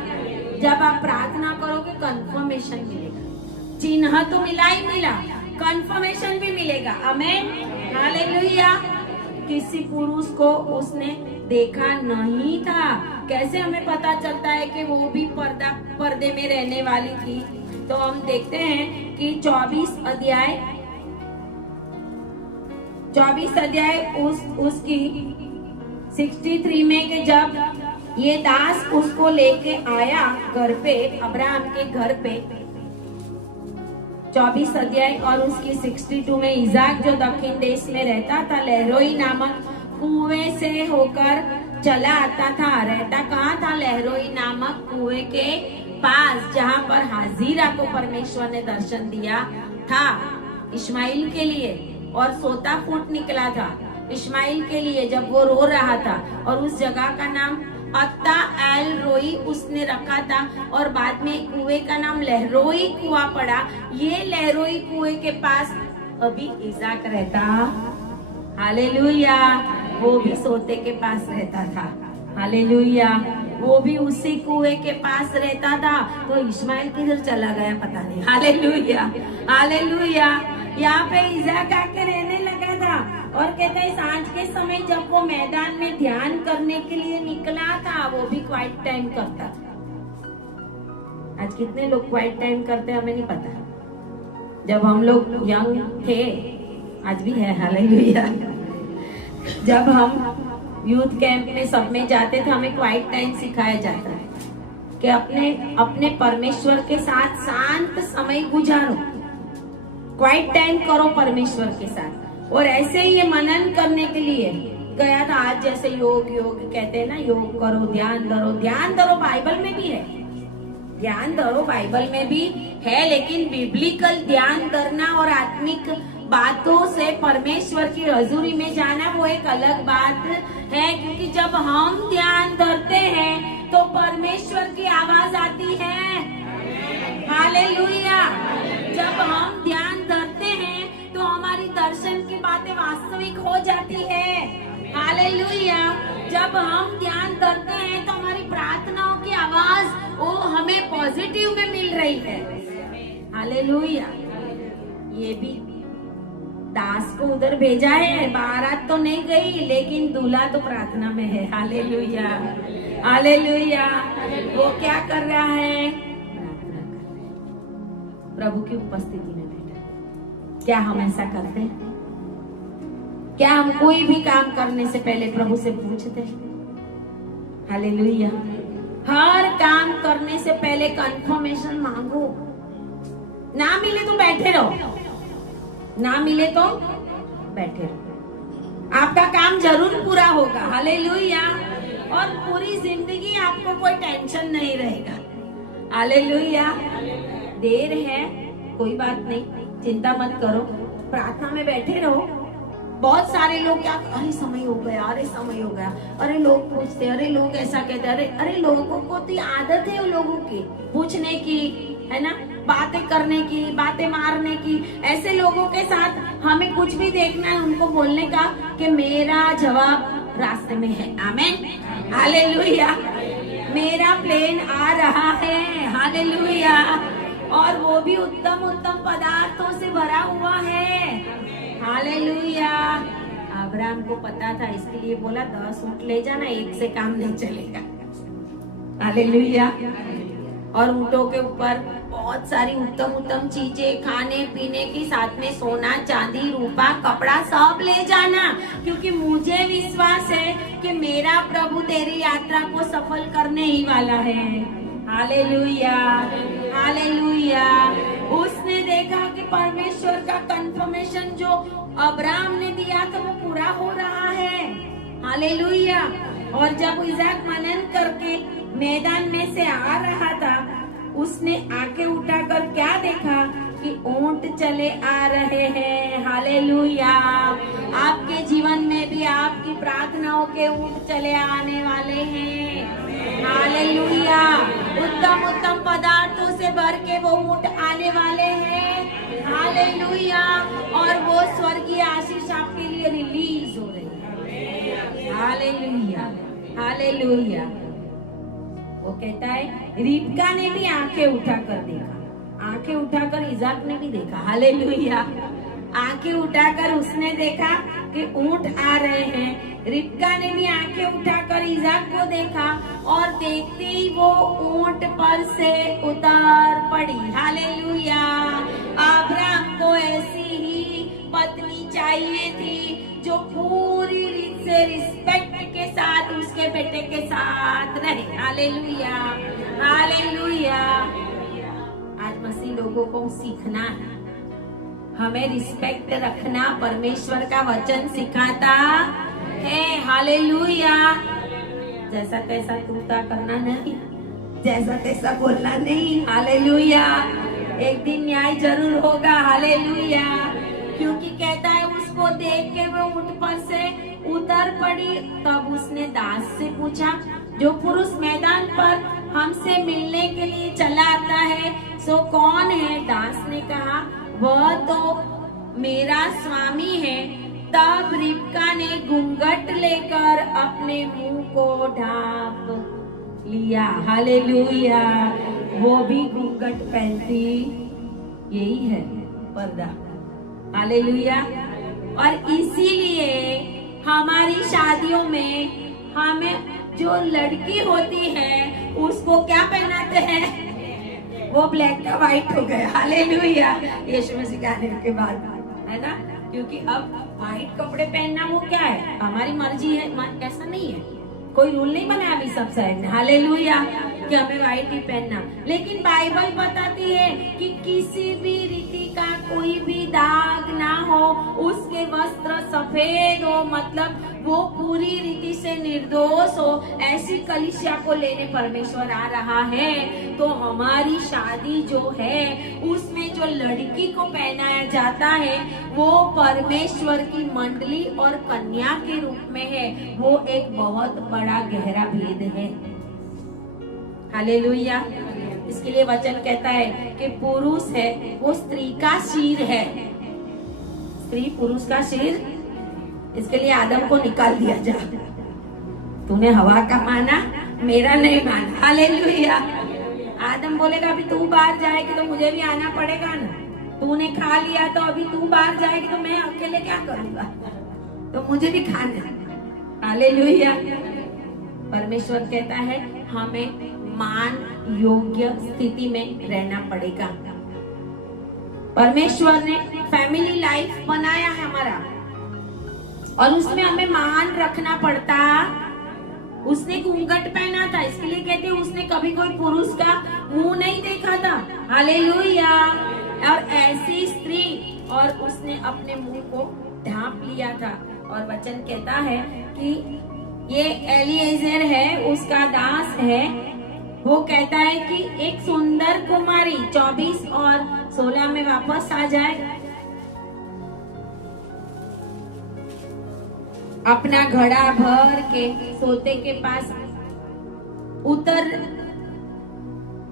जब आप प्रार्थना करोगे कंफर्मेशन मिलेगा, चिन्ह तो मिला ही मिला, कंफर्मेशन भी मिलेगा। आमेन। हालेलुया। किसी पुरुष को उसने देखा नहीं था। कैसे हमें पता चलता है कि वो भी पर्दे में रहने वाली थी? तो हम देखते हैं कि 24 अध्याय उसकी 63 में कि जब ये दास उसको लेके आया घर पे, अब्राहम के घर पे, 24 अध्याय और उसकी 62 में, इजाक जो दक्षिण देश में रहता था, लहरोई नामक कुएं से होकर चला आता था। रहता कहाँ था? लहरोई नामक कुएं के पास, जहाँ पर हाजिरा को परमेश्वर ने दर्शन दिया था इस्माइल के लिए, और सोता फूट निकला था इस्माइल के लिए जब वो रो रहा था। और उस जगह का नाम अत्ता एल रोई उसने रखा था, और बाद में कुएं का नाम लहरोई कुआं पड़ा। ये लहरोई कुएं के पास अभी इजाक रहता। हालेलुया। वो भी सोते के पास रहता था। हालेलुया। वो भी उसी कुएं के पास रहता था। तो इस्माइल किधर चला गया पता नहीं। हालेलुया। हालेलुया। यहाँ पे इजाक आके रहने लगा था। और कहते हैं सांझ के समय जब वो मैदान में ध्यान करने के लिए निकला था, वो भी क्वाइट टाइम करता था। आज कितने लोग क्वाइट टाइम करते हैं हमें नहीं पता। जब हम लोग यंग थे, आज भी है, हालेलुया, जब हम यूथ कैंप में सब में जाते थे, हमें क्वाइट टाइम सिखाया जाता है कि अपने परमेश्वर के साथ शांत समय गुजारो, क्वाइट टाइम करो परमेश्वर के साथ। और ऐसे ही ये मनन करने के लिए गया था। आज जैसे योग कहते हैं ना, योग करो, ध्यान धरो बाइबल में भी है, ध्यान धरो बाइबल में भी है, लेकिन बिब्लिकल ध्यान करना और आत्मिक बातों से परमेश्वर की हजूरी में जाना वो एक अलग बात है। क्योंकि जब हम ध्यान धरते हैं तो परमेश्वर की आवाज आती है। हालेलुया। जब हम ध्यान धरते हैं तो हमारी दर्शन की बातें वास्तविक हो जाती है। हालेलुया। जब हम ध्यान धरते हैं तो हमारी प्रार्थनाओं की आवाज वो हमें पॉजिटिव में मिल रही है। हालेलुया। ये भी दास को उधर भेजा है, बारात तो नहीं गई लेकिन दूल्हा तो प्रार्थना में है। हालेलुया। हालेलुया। वो क्या कर रहा है? प्रभु की उपस्थिति में बैठा। क्या हम ऐसा करते हैं? क्या हम कोई भी काम करने से पहले प्रभु से पूछते हैं? हालेलुया। हर काम करने से पहले कंफर्मेशन मांगो। ना मिले तो बैठे रहो, ना मिले तो बैठे रहो, आपका काम जरूर पूरा होगा। हालेलुया। और पूरी जिंदगी आपको कोई टेंशन नहीं रहेगा। हालेलुया। देर है, कोई बात नहीं, चिंता मत करो, प्रार्थना में बैठे रहो। बहुत सारे लोग क्या, अरे समय हो गया, अरे समय हो गया, अरे लोग पूछते, अरे लोग ऐसा कहते, अरे लोगों को तो आदत है लोगों की पूछने की, है ना, बातें करने की, बातें मारने की। ऐसे लोगों के साथ हमें कुछ भी देखना है, उनको बोलने का कि मेरा जवाब रास्ते में है। आमीन। हालेलुया। मेरा प्लेन आ रहा है। हालेलुया। और वो भी उत्तम उत्तम पदार्थों से भरा हुआ है। हालेलुया। अब्राहम को पता था, इसके लिए बोला 10 ऊंट ले जाना, एक से काम नहीं चलेगा। हालेलुया। और ऊंटों के ऊपर बहुत सारी उत्तम उत्तम चीजें, खाने पीने की, साथ में सोना चांदी रूपा कपड़ा सब ले जाना, क्योंकि मुझे विश्वास है कि मेरा प्रभु तेरी यात्रा को सफल करने ही वाला है। हालेलुया। हालेलुया। उसने देखा कि परमेश्वर का कंफर्मेशन जो अब्राहम ने दिया था वो पूरा हो रहा है। हालेलुया। और जब इज़ाक मनन करके मैदान में से आ रहा था, उसने आंखें उठाकर क्या देखा कि ऊंट चले आ रहे हैं। हालेलुया। आपके जीवन में भी आपकी प्रार्थनाओं के ऊंट चले आने वाले हैं। हालेलुया। उत्तम उत्तम पदार्थों से भर के वो ऊंट आने वाले हैं। हालेलुया। और वो स्वर्गीय आशीष आपके लिए रिलीज हो रही है। हालेलुया। हालेलुया। वो कहता है रिबका ने भी आंखें उठाकर देखा, आंखें उठाकर इज़ाक ने भी देखा। हालेलुया। आंखें उठाकर उसने देखा कि ऊंट आ रहे हैं। रिबका ने भी आंखें उठाकर इज़ाक को देखा और देखते ही वो ऊंट पर से उतर पड़ी। हालेलुया। अब्राहम को ऐसी ही पत्नी चाहिए थी जो पूरी रीत से रिस्पेक्ट के साथ उसके बेटे के साथ रहे। हालेलुया। हालेलुया। आज मसीह लोगों को सीखना है, हमें रिस्पेक्ट रखना परमेश्वर का वचन सिखाता है। हालेलुया। जैसा तैसा तूता करना नहीं, जैसा तैसा बोलना नहीं। हालेलुया। एक दिन न्याय जरूर होगा। हालेलुया। क्योंकि कहता है उसको देख के वो ऊंट पर से उतर पड़ी। तब उसने दास से पूछा, जो पुरुष मैदान पर हमसे मिलने के लिए चला आता है सो कौन है? दास ने कहा, वह तो मेरा स्वामी है। तब रिबका ने घूंघट लेकर अपने मुंह को ढांप लिया। हालेलुया। वो भी घूंघट पहनती, यही है पर्दा। हालेलुया। और इसीलिए हमारी शादियों में हमें जो लड़की होती है उसको क्या पहनाते हैं? वो ब्लैक का व्हाइट हो गया। हालेलुया। यीशु मसीह के आने के बाद, है ना, क्योंकि अब व्हाइट कपड़े पहनना वो क्या है, हमारी मर्जी है, ऐसा नहीं है, कोई रूल नहीं बना अभी सब साइड में। हालेलुया। कि हमें व्हाइट ही पहनना, लेकिन बाइबल बताती है कि किसी भी रीति का कोई भी दाग ना हो, उसके वस्त्र सफेद हो, मतलब वो पूरी रीति से निर्दोष हो, ऐसी कलीसिया को लेने परमेश्वर आ रहा है। तो हमारी शादी जो है उसमें जो लड़की को पहनाया जाता है वो परमेश्वर की मंडली और कन्या के रूप में है। वो एक बहुत बड़ा गहरा भेद है। हालेलुया। इसके लिए वचन कहता है कि पुरुष है वो स्त्री का सिर है, स्त्री पुरुष का सिर। इसके लिए आदम को निकाल दिया जा, तूने हवा का माना, मेरा नहीं माना। हालेलुया। आदम बोलेगा अभी तू बाहर जाएगी तो मुझे भी आना पड़ेगा ना, तूने खा लिया तो अभी तू बाहर जाएगी तो मैं अकेले क्या करूंगा, तो मुझे भी खाना। हालेलुया। परमेश्वर कहता है हमें मान योग्य स्थिति में रहना पड़ेगा। परमेश्वर ने फैमिली लाइफ बनाया है हमारा, और उसमें हमें मान रखना पड़ता। उसने घूंघट पहना था, इसके लिए कहते हैं उसने कभी कोई पुरुष का मुंह नहीं देखा था। हालेलुया। और ऐसी स्त्री, और उसने अपने मुंह को ढांप लिया था। और वचन कहता है कि ये एलिएजर है, उसका दास है। वो कहता है कि एक सुंदर कुमारी, 24 और 16 में वापस आ जाए, अपना घड़ा भर के सोते के पास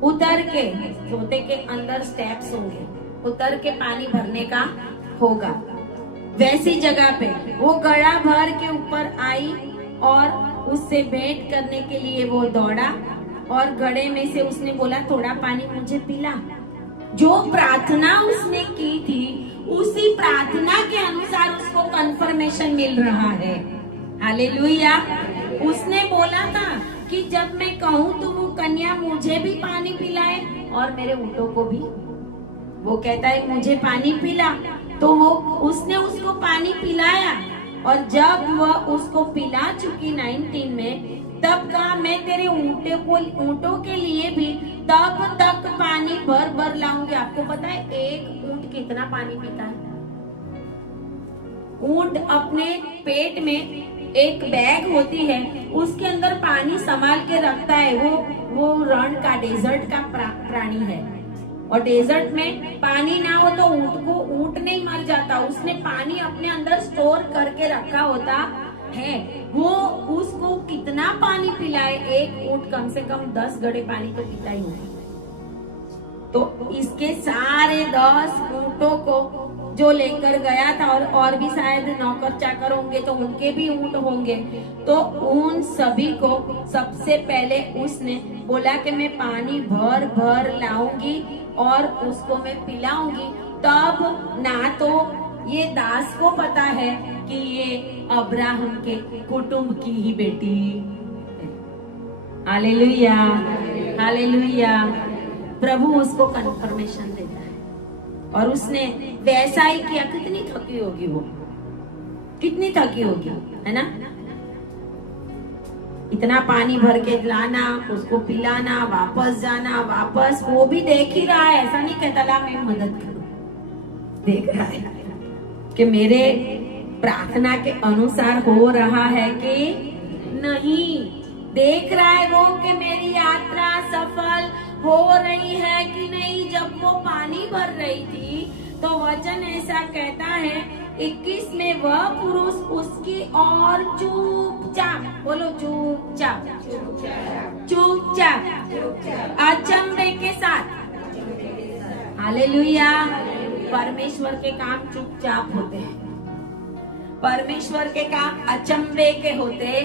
उतर के, सोते के अंदर स्टेप्स होंगे, उतर के पानी भरने का होगा। वैसी जगह पे वो घड़ा भर के ऊपर आई और उससे भेंट करने के लिए वो दौड़ा, और घड़े में से उसने बोला थोड़ा पानी मुझे पिला। जो प्रार्थना उसने की थी, उसी प्रार्थना के अनुसार उसको कंफर्मेशन मिल रहा है। हालेलुया। उसने बोला था कि जब मैं कहूँ तो वो कन्या मुझे भी पानी पिलाए और मेरे ऊँटों को भी। वो कहता है मुझे पानी पिला, तो वो उसने उसको पानी पिलाया। और जब वह उसको पिला चुकी 19 में, तब कहा मैं तेरे ऊँटों के लिए भी तब तक पानी भर भर लाऊंगी। आपको पता है एक ऊँट कितना पानी पीता है? ऊँट अपने पेट में एक बैग होती है, उसके अंदर पानी संभाल के रखता है। वो रण का, डेजर्ट का प्राणी है, और डेजर्ट में पानी ना हो तो ऊँट नहीं मर जाता। उसने पानी अपने अंदर स्टोर करके रखा होता है। वो उसको कितना पानी पिलाए, एक ऊँट कम से कम 10 घड़े पानी तो पीता ही होगा। तो इसके सारे 10 ऊँटों को जो लेकर गया था, और भी शायद नौकर चाकर होंगे तो उनके भी ऊँट होंगे, तो उन सभी को सबसे पहले उसने बोला कि मैं पानी भर भर लाऊंगी और उसको मैं पिलाऊंगी। तब ना तो ये दास को पता है कि ये अब्राहम के कुटुंब की ही बेटी। Hallelujah, hallelujah. प्रभु उसको कंफर्मेशन देता है, और उसने वैसा ही किया। कितनी थकी होगी वो, कितनी थकी होगी, है ना? इतना पानी भर के लाना, उसको पिलाना, वापस जाना, वापस। वो भी देख ही रहा है, ऐसा नहीं कहता ला मैं मदद करूं। देख रहा है कि मेरे प्रार्थना के अनुसार हो रहा है कि नहीं। देख रहा है वो कि मेरी यात्रा सफल हो रही है कि नहीं। जब वो पानी भर रही थी तो वचन ऐसा कहता है 21 में, वह पुरुष उसकी और चुपचाप, बोलो चुपचाप, चुपचाप, अचंभे के साथ। हालेलुया। परमेश्वर के काम चुपचाप होते हैं, परमेश्वर के काम अचंभे के होते।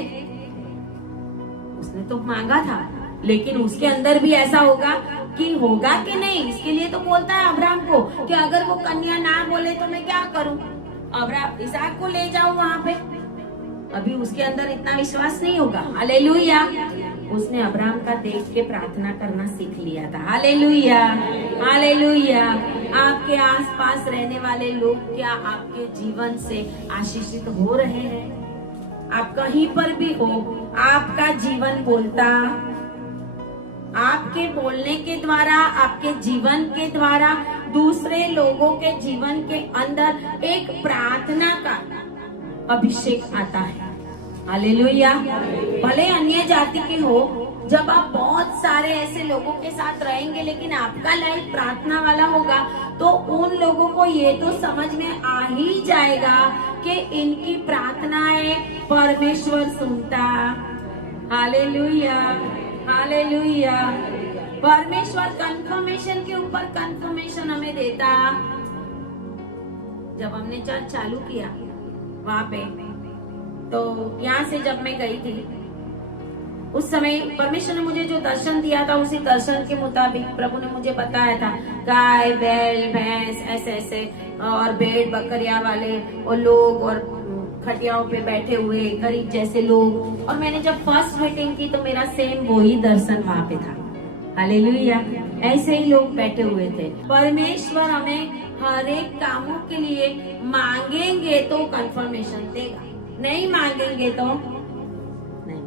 उसने तो मांगा था, लेकिन उसके अंदर भी ऐसा होगा कि होगा कि नहीं। इसके लिए तो बोलता है अब्राहम को कि अगर वो कन्या ना बोले तो मैं क्या करूं? अब्राहम इसहाक को ले जाऊं वहां पे। अभी उसके अंदर इतना विश्वास नहीं होगा। हालेलुया। उसने अब्राहम का देख के प्रार्थना करना सीख लिया था। Hallelujah, hallelujah. आपके आसपास रहने वाले लोग क्या आपके जीवन से आशीषित हो रहे हैं? आप कहीं पर भी हो, आपका जीवन बोलता, आपके बोलने के द्वारा, आपके जीवन के द्वारा दूसरे लोगों के जीवन के अंदर एक प्रार्थना का अभिषेक आता है। हालेलुया। भले अन्य जाति के हो, जब आप बहुत सारे ऐसे लोगों के साथ रहेंगे लेकिन आपका लाइफ प्रार्थना वाला होगा, तो उन लोगों को ये तो समझ में आ ही जाएगा कि इनकी प्रार्थनाएं परमेश्वर सुनता। Hallelujah, hallelujah. परमेश्वर कंफर्मेशन के ऊपर कंफर्मेशन हमें देता। जब हमने चर्च चालू किया वहां पे, तो यहाँ से जब मैं गई थी, उस समय परमेश्वर ने मुझे जो दर्शन दिया था, उसी दर्शन के मुताबिक प्रभु ने मुझे बताया था गाय, बैल, भैंस, ऐसे ऐसे, और भेड़ बकरिया वाले और लोग, और खटियाओं पे बैठे हुए गरीब जैसे लोग। और मैंने जब फर्स्ट मीटिंग की तो मेरा सेम वही दर्शन वहां पे था। हालेलुया। ऐसे ही लोग बैठे हुए थे। परमेश्वर हमें हर एक कामों के लिए मांगेंगे तो कंफर्मेशन देगा, नहीं मांगेंगे तो नहीं।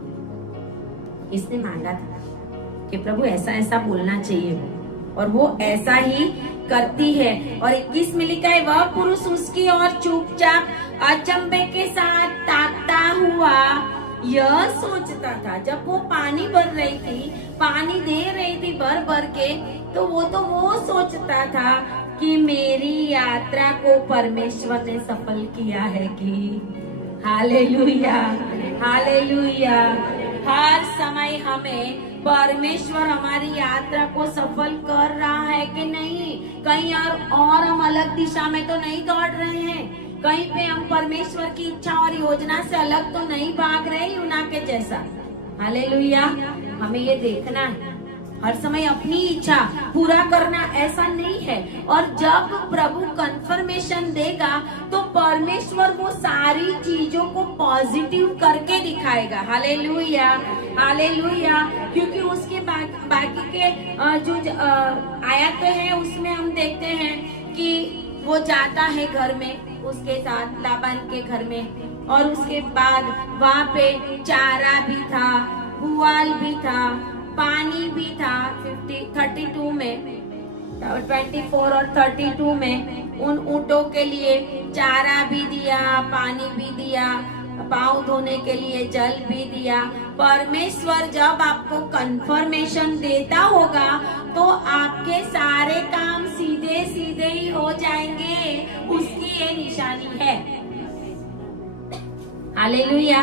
इसने मांगा था कि प्रभु ऐसा ऐसा बोलना चाहिए, और वो ऐसा ही करती है। और 21 में लिखा है, वह पुरुष उसकी ओर चुपचाप अचंभे के साथ ताकता हुआ यह सोचता था। जब वो पानी भर रही थी, पानी दे रही थी भर भर के, तो वो सोचता था कि मेरी यात्रा को परमेश्वर ने सफल किया है कि। Hallelujah, hallelujah. हर समय हमें परमेश्वर हमारी यात्रा को सफल कर रहा है कि नहीं, कहीं और हम अलग दिशा में तो नहीं दौड़ रहे हैं, कहीं पे हम परमेश्वर की इच्छा और योजना से अलग तो नहीं भाग रहे यूना के जैसा। हालेलुया। हमें ये देखना है, हर समय अपनी इच्छा पूरा करना ऐसा नहीं है। और जब प्रभु कंफर्मेशन देगा तो परमेश्वर वो सारी चीजों को पॉजिटिव करके दिखाएगा। Hallelujah, hallelujah. क्योंकि उसके बाकी के जो आयत है उसमें हम देखते हैं कि वो जाता है घर में उसके साथ, लाबान के घर में, और उसके बाद वहाँ पे चारा भी था, पुआल भी था, पानी भी था। 32 में 24 और 32 में उन ऊँटों के लिए चारा भी दिया, पानी भी दिया, पाँव धोने के लिए जल भी दिया। परमेश्वर जब आपको कंफर्मेशन देता होगा तो आपके सारे काम सीधे सीधे ही हो जाएंगे, उसकी ये निशानी है। हालेलुया।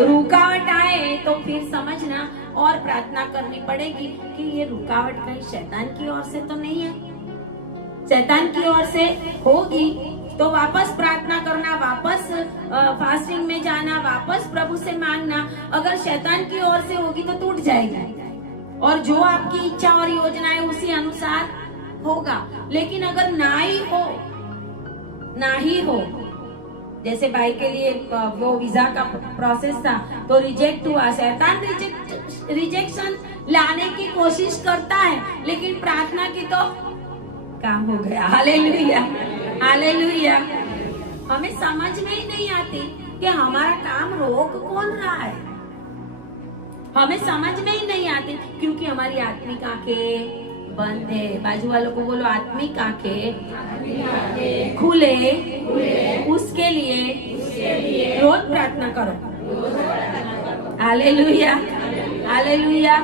रुकावट आए तो फिर समझना और प्रार्थना करनी पड़ेगी कि ये रुकावट कहीं शैतान की ओर से तो नहीं है। शैतान की ओर से होगी तो वापस प्रार्थना करना, वापस फास्टिंग में जाना, वापस प्रभु से मांगना। अगर शैतान की ओर से होगी तो टूट जाएगी और जो आपकी इच्छा और योजना है उसी अनुसार होगा। लेकिन अगर ना ही हो, जैसे भाई के लिए वो वीजा का प्रोसेस था तो रिजेक्ट हुआ, शैतान रिजेक्शन लाने की कोशिश करता है, लेकिन प्रार्थना की तो काम हो गया। Hallelujah, hallelujah. हमें समझ में ही नहीं आती कि हमारा काम रोक कौन रहा है, हमें समझ में ही नहीं आती क्योंकि हमारी आत्मिक आंखें बंद है। बाजू वालों को बोलो, आत्मिक आंखें खुले, उसके लिए रोज प्रार्थना करो। Hallelujah, hallelujah.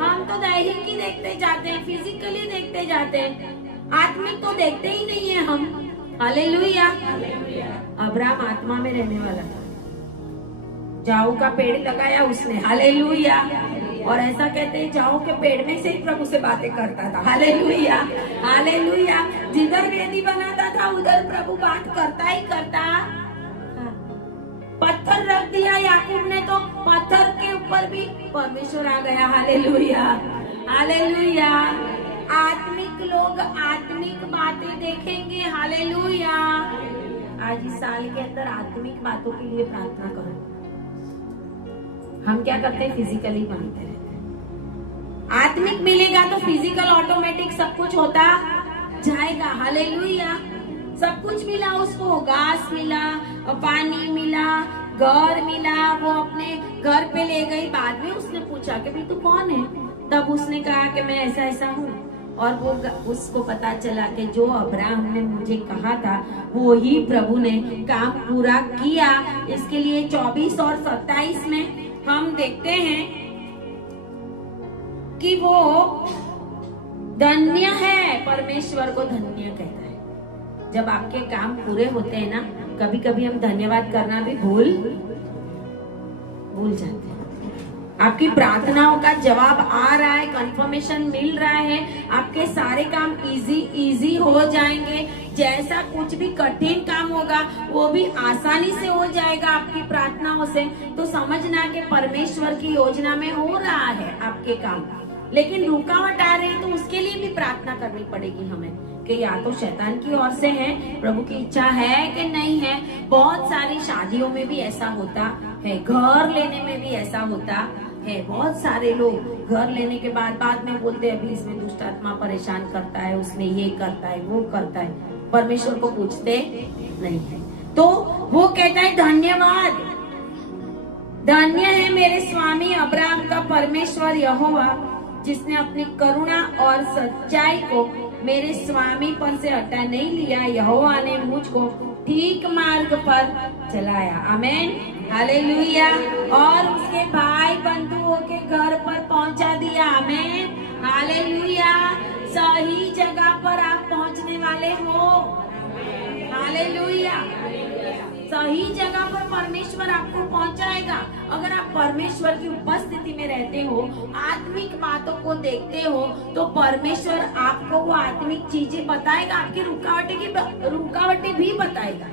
हम तो दैहिक ही देखते जाते हैं, फिजिकली देखते जाते हैं, आत्मिक तो देखते ही नहीं है हम। हालेलुया। अब्राहम आत्मा में रहने वाला था, जाऊ का पेड़ लगाया उसने। हालेलुया। और ऐसा कहते हैं जाऊ के पेड़ में से ही प्रभु से बातें करता था। Hallelujah, hallelujah. जिधर वेदी बनाता था उधर प्रभु बात करता ही करता। पत्थर रख दिया याकूब ने तो पत्थर के ऊपर भी परमेश्वर आ गया। Hallelujah, hallelujah. आत्मिक लोग आत्मिक बातें देखेंगे। हालेलुया। आज इस साल के अंदर आत्मिक बातों के लिए प्रार्थना करो। हम क्या करते हैं, फिजिकली मांगते रहते हैं। आत्मिक मिलेगा तो फिजिकल ऑटोमेटिक सब कुछ होता जाएगा। हालेलुया। सब कुछ मिला उसको, घास मिला, पानी मिला, घर मिला, वो अपने घर पे ले गई। बाद में उसने पूछा कि भाई तू कौन है, तब उसने कहा कि मैं ऐसा ऐसा हूँ। और वो उसको पता चला कि जो अब्राहम ने मुझे कहा था वो ही प्रभु ने काम पूरा किया। इसके लिए 24 और 27 में हम देखते हैं कि वो धन्य है, परमेश्वर को धन्य कहता है। जब आपके काम पूरे होते हैं ना, कभी कभी हम धन्यवाद करना भी भूल जाते हैं। आपकी प्रार्थनाओं का जवाब आ रहा है, कंफर्मेशन मिल रहा है, आपके सारे काम इजी हो जाएंगे। जैसा कुछ भी कठिन काम होगा वो भी आसानी से हो जाएगा आपकी प्रार्थनाओं से। तो समझना कि परमेश्वर की योजना में हो रहा है आपके काम। लेकिन रुकावट आ रही है तो उसके लिए भी प्रार्थना करनी पड़ेगी हमें कि या तो शैतान की ओर से है, प्रभु की इच्छा है कि नहीं है। बहुत सारी शादियों में भी ऐसा होता है, घर लेने में भी ऐसा होता है। बहुत सारे लोग घर लेने के बाद में बोलते हैं अभी इसमें दुष्ट आत्मा परेशान करता है, उसमें ये करता है, वो करता है। परमेश्वर को पूछते नहीं है। तो वो कहता है धन्यवाद, धन्य है मेरे स्वामी अब्राहम का परमेश्वर यहोवा, जिसने अपनी करुणा और सच्चाई को मेरे स्वामी पर से हटा नहीं लिया। यहोवा ने मुझको ठीक मार्ग पर चलाया। आमेन, हालेलुया। और उसके भाई बंधुओं के घर पर पहुंचा दिया। आमेन, हालेलुया। सही जगह पर आप पहुंचने वाले हो। हालेलुया। सही जगह पर परमेश्वर आपको पहुंचाएगा। अगर आप परमेश्वर की उपस्थिति में रहते हो, आत्मिक बातों को देखते हो, तो परमेश्वर आपको वो आत्मिक चीजें बताएगा, आपकी रुकावटें भी बताएगा।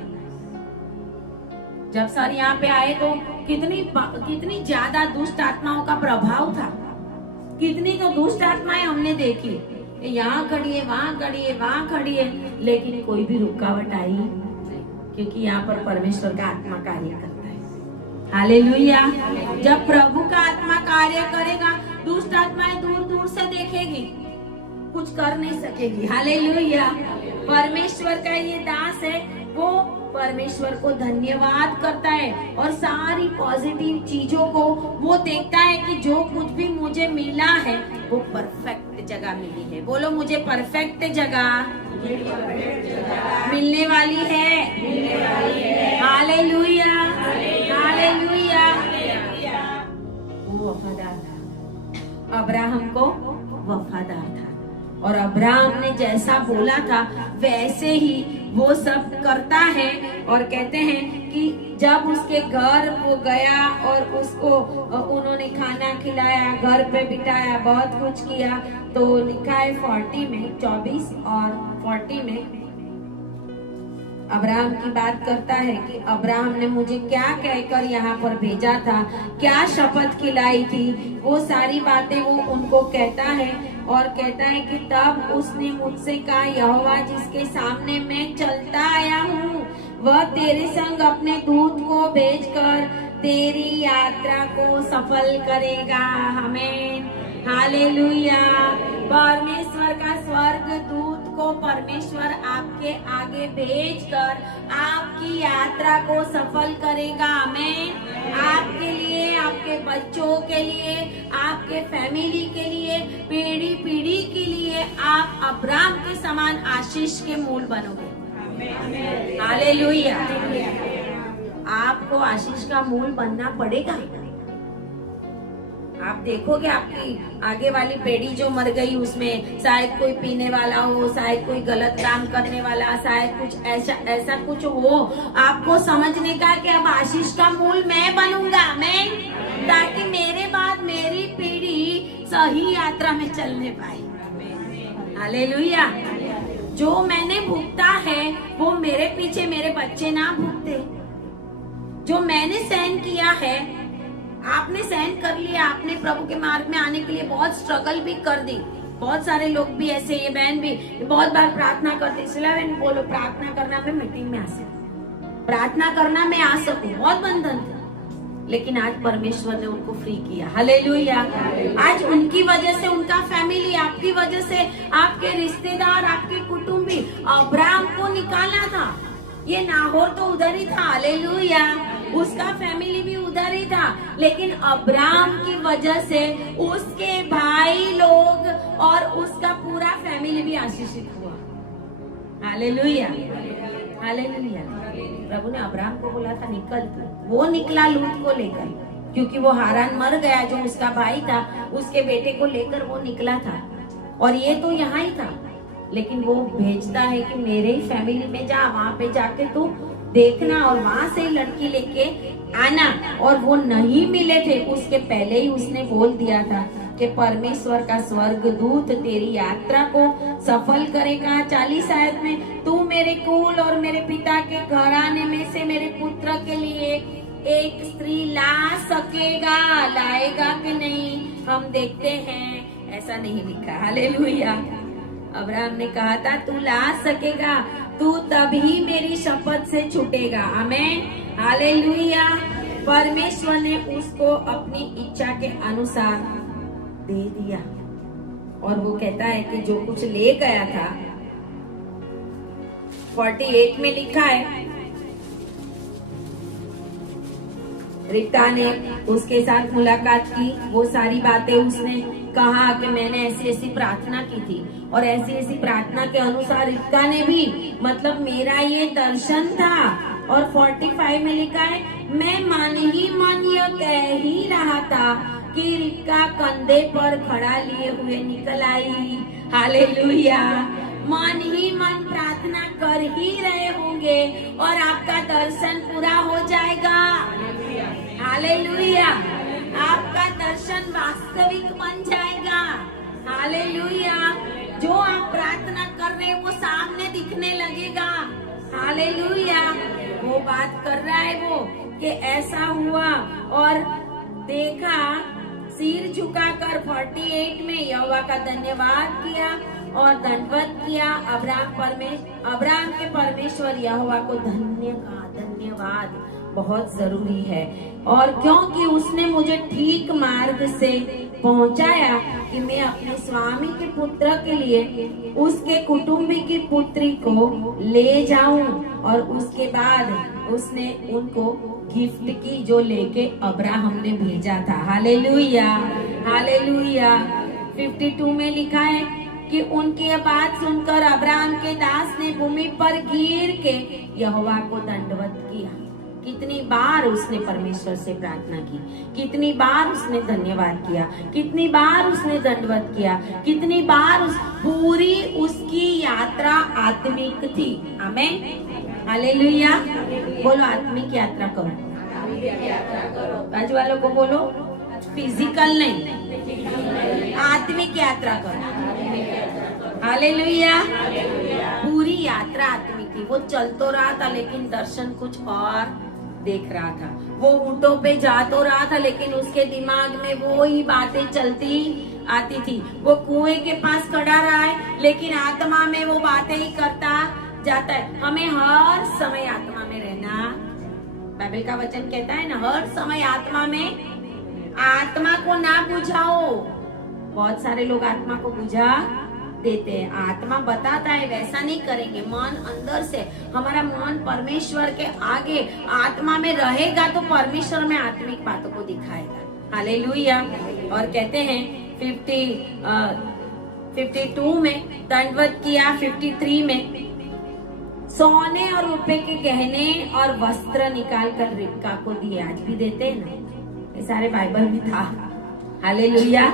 जब सर यहाँ पे आए तो कितनी ज्यादा दुष्ट आत्माओं का प्रभाव था। कितनी तो दुष्ट आत्माएं हमने देखी, यहाँ खड़ी है, वहाँ खड़ी है, वहाँ खड़ी है, लेकिन कोई भी रुकावट आई, क्योंकि यहाँ पर परमेश्वर का आत्मा कार्य करता है। हालेलुया। जब प्रभु का आत्मा कार्य करेगा, दुष्ट आत्माएं दूर दूर से देखेगी, कुछ कर नहीं सकेगी। हालेलुया। परमेश्वर का ये दास है, वो परमेश्वर को धन्यवाद करता है और सारी पॉजिटिव चीजों को वो देखता है कि जो कुछ भी मुझे मिला है वो परफेक्ट जगह मिली है। बोलो, मुझे परफेक्ट जगह मिलने वाली है। Hallelujah, hallelujah. वो वफादार था, अब्राहम को वफादार था, और अब्राहम ने जैसा बोला था वैसे ही वो सब करता है। और कहते हैं कि जब उसके घर वो गया और उसको उन्होंने खाना खिलाया, घर पे बिठाया, बहुत कुछ किया, तो लिखा है 40 में, 24 और 40 में अब्राहम की बात करता है कि अब्राहम ने मुझे क्या कहकर यहाँ पर भेजा था, क्या शपथ खिलाई थी, वो सारी बातें वो उनको कहता है। और कहता है कि तब उसने मुझसे कहा, यहोवा जिसके सामने मैं चलता आया हूँ, वह तेरे संग अपने दूत को भेजकर तेरी यात्रा को सफल करेगा। आमीन, हालेलुया। परमेश्वर का स्वर्ग दूत को परमेश्वर आपके आगे भेजकर आपकी यात्रा को सफल करेगा। आमीन। आपके लिए, आपके बच्चों के लिए, आपके फैमिली के लिए, पीढ़ी पीढ़ी के लिए आप अब्राहम के समान आशीष के मूल बनोगे। हालेलुया। आपको आशीष का मूल बनना पड़ेगा। आप देखोगे आपकी आगे वाली पीढ़ी जो मर गई, उसमें शायद कोई पीने वाला हो, शायद कोई गलत काम करने वाला, शायद कुछ ऐसा कुछ हो। आपको समझने का कि अब आशीष का मूल मैं बनूंगा, मैं, ताकि मेरे बाद मेरी पीढ़ी सही यात्रा में चलने पाए। हालेलुया। जो मैंने भुगता है वो मेरे पीछे मेरे बच्चे ना भुगते। जो मैंने सहन किया है, आपने सहन कर लिया। आपने प्रभु के मार्ग में आने के लिए बहुत स्ट्रगल भी कर दी। बहुत सारे लोग भी ऐसे, ये बहन भी बहुत बार प्रार्थना करती, बहन बोलो प्रार्थना करना मैं मीटिंग में आ सकूं, प्रार्थना करना मैं आ सकूं, बहुत बंधन था, लेकिन आज परमेश्वर ने उनको फ्री किया। हालेलुया। आज उनकी वजह से उनका फैमिली, आपकी वजह से आपके रिश्तेदार, आपके कुटुंबी, अब्राहम को निकाला था। ये नाहोर तो उधर ही था, हालेलुया, उसका फैमिली भी उधर ही था, लेकिन अब्राहम की वजह से उसके भाई लोग और उसका पूरा फैमिली भी आशीषित हुआ। Hallelujah, hallelujah. प्रभु ने अब्राहम को बोला था निकल तू, वो निकला लूत को लेकर, क्योंकि वो हारान मर गया, जो उसका भाई था, उसके बेटे को लेकर वो निकला था, और ये तो यहाँ ही था, लेकिन वो भेजता है कि मेरे ही फैमिली में जा, वहां पे जाके तू देखना और वहां से लड़की लेके आना। और वो नहीं मिले थे, उसके पहले ही उसने बोल दिया था कि परमेश्वर का स्वर्ग दूत तेरी यात्रा को सफल करेगा। 40 आयत में, तू मेरे कुल और मेरे पिता के घराने में से मेरे पुत्र के लिए एक स्त्री ला सकेगा, लाएगा कि नहीं हम देखते हैं, ऐसा नहीं लिखा। हालेलुया। अब्राहम ने कहा था तू ला सकेगा, तू तभी मेरी शपथ से छूटेगा। आमीन, हालेलुया। परमेश्वर ने उसको अपनी इच्छा के अनुसार दे दिया, और वो कहता है कि जो कुछ ले गया था, 48 में लिखा है, रिक्ता ने उसके साथ मुलाकात की, वो सारी बातें उसने कहा कि मैंने ऐसी ऐसी प्रार्थना की थी और ऐसी ऐसी प्रार्थना के अनुसार रिक्का ने भी, मतलब मेरा ये दर्शन था। और 45 में लिखा है, मैं मन ही मन यह कह ही रहा था कि रिक्का कंधे पर खड़ा लिए हुए निकल आई। हालेलुया। मन ही मन प्रार्थना कर ही रहे होंगे और आपका दर्शन पूरा हो जाएगा। हालेलुया। आपका दर्शन वास्तविक बन जाएगा। हालेलुया। जो आप प्रार्थना कर रहे हैं वो सामने दिखने लगेगा। हालेलुया। वो बात कर रहा है वो कि ऐसा हुआ और देखा, सिर झुकाकर 48 में यहोवा का धन्यवाद किया और दंडवत किया। अब्राहम के परमेश्वर यहोवा को धन्यवाद बहुत जरूरी है। और क्योंकि उसने मुझे ठीक मार्ग से पहुंचाया कि मैं अपने स्वामी के पुत्र के लिए उसके कुटुंबी की पुत्री को ले जाऊं। और उसके बाद उसने उनको गिफ्ट की जो लेके अब्राहम ने भेजा था। हालेलुया। हालेलुया। 52 में लिखा है कि उनकी बात सुनकर अब्राहम के दास ने भूमि पर गिर के यहोवा को दंडवत किया। कितनी बार उसने परमेश्वर से प्रार्थना की, कितनी बार उसने धन्यवाद किया, कितनी बार उसने दंडवत किया, कितनी बार पूरी उसकी यात्रा आत्मिक थी। आमीन। हालेलुया। बोलो आत्मिक यात्रा करो। बाजू वालों को बोलो फिजिकल नहीं, आत्मिक यात्रा करो। हालेलुया। पूरी यात्रा आत्मिक थी। वो चल तो रहा था लेकिन दर्शन कुछ और देख रहा था। वो ऊंटों पे जा तो रहा था लेकिन उसके दिमाग में वो ही बातें चलती आती थी। वो कुएं के पास खड़ा रहा है लेकिन आत्मा में वो बातें ही करता जाता है। हमें हर समय आत्मा में रहना, बाइबल का वचन कहता है ना, हर समय आत्मा में। आत्मा को ना बुझाओ। बहुत सारे लोग आत्मा को बुझा देते हैं। आत्मा बताता है वैसा नहीं करेंगे। मन अंदर से, हमारा मन परमेश्वर के आगे आत्मा में रहेगा तो परमेश्वर में आत्मिक बातों को दिखाएगा। हालेलुया। और कहते हैं 52 में दंडवत किया। 53 में सोने और रुपए के गहने और वस्त्र निकाल कर रिबका को दिए। आज भी देते हैं ना, ये सारे बाइबल में था। हालेलुया।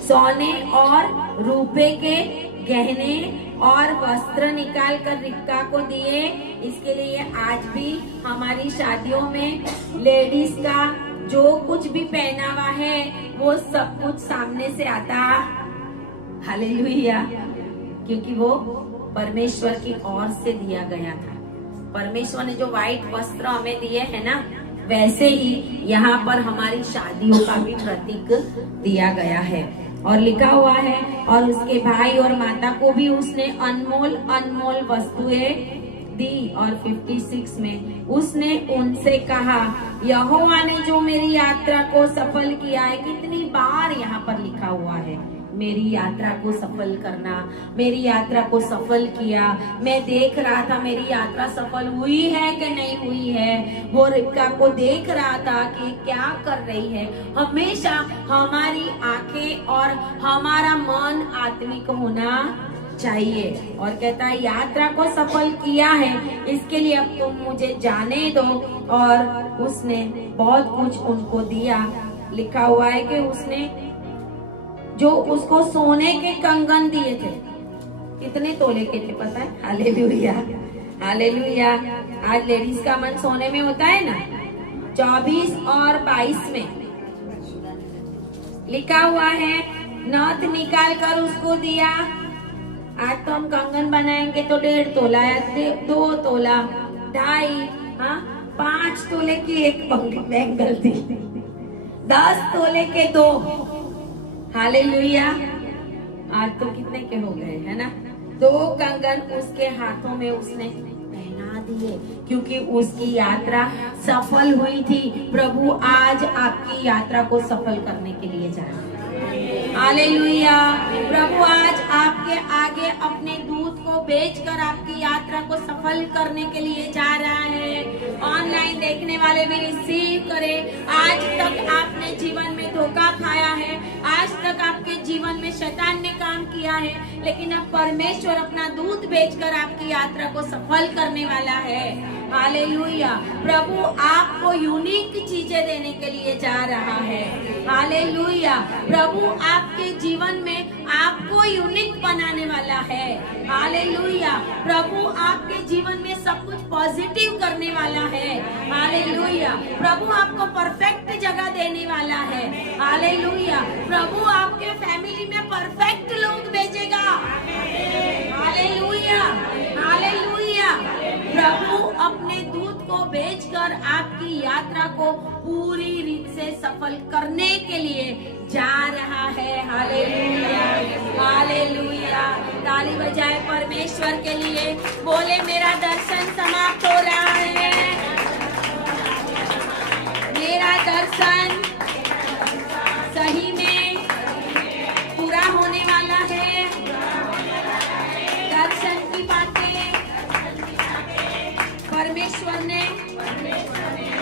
सोने और रुपए के गहने और वस्त्र निकाल कर रिबका को दिए। इसके लिए आज भी हमारी शादियों में लेडीज का जो कुछ भी पहनावा है वो सब कुछ सामने से आता। हालेलुया। क्योंकि वो परमेश्वर की ओर से दिया गया था। परमेश्वर ने जो व्हाइट वस्त्र हमें दिए है ना, वैसे ही यहाँ पर हमारी शादियों का भी प्रतीक दिया गया है। और लिखा हुआ है, और उसके भाई और माता को भी उसने अनमोल अनमोल वस्तुएं दी। और 56 में उसने उनसे कहा, यहोवा ने जो मेरी यात्रा को सफल किया है। कितनी बार यहाँ पर लिखा हुआ है मेरी यात्रा को सफल करना, मेरी यात्रा को सफल किया। मैं देख रहा था मेरी यात्रा सफल हुई है कि नहीं हुई है। वो रिबका को देख रहा था कि क्या कर रही है। हमेशा हमारी आंखें और हमारा मन आत्मिक होना चाहिए। और कहता है यात्रा को सफल किया है, इसके लिए अब तुम मुझे जाने दो। और उसने बहुत कुछ उनको दिया। लिखा हुआ है कि उसने जो उसको सोने के कंगन दिए थे, कितने तोले के थे पता है? हालेलुया। हालेलुया। आज लेडीज का मन सोने में होता है ना। 24 और 22 में लिखा हुआ है, नथ निकाल कर उसको दिया। आज तो हम कंगन बनाएंगे तो 1.5 तोला या 2 तोला, 2.5, 5 तोले की एक बैंगल थी, 10 तोले के 2। हालेलुया। आज तो कितने के हो गए है ना। 2 कंगन उसके हाथों में उसने पहना दिए क्योंकि उसकी यात्रा सफल हुई थी। प्रभु आज आपकी यात्रा को सफल करने के लिए जा रहे हैं। हालेलुया। प्रभु आज आपके आगे अपने दूत को भेजकर आपकी यात्रा को सफल करने के लिए जा रहा है। ऑनलाइन देखने वाले भी रिसीव करें। आज तक आपने जीवन में धोखा खाया है, आज तक आपके जीवन में शैतान ने काम किया है, लेकिन अब परमेश्वर अपना दूत भेजकर आपकी यात्रा को सफल करने वाला है। हालेलुया। प्रभु आपको यूनिक चीजें देने के लिए जा रहा है। हालेलुया। प्रभु आपके जीवन में आपको यूनिक बनाने वाला है। हालेलुया। प्रभु आपके जीवन में सब कुछ पॉजिटिव करने वाला है। हालेलुया। प्रभु आपको परफेक्ट जगह देने वाला है। हालेलुया। प्रभु आपके फैमिली में परफेक्ट लोग भेजेगा। हालेलुया। हालेलुया। प्रभु अपने दूत को भेजकर आपकी यात्रा को पूरी रीत से सफल करने के लिए जा रहा है। हालेलुया। हालेलुया। ताली बजाए परमेश्वर के लिए। बोले मेरा दर्शन समाप्त हो रहा है। मेरा दर्शन सही में पूरा होने वाला है। दर्शन की बातें परमेश्वर ने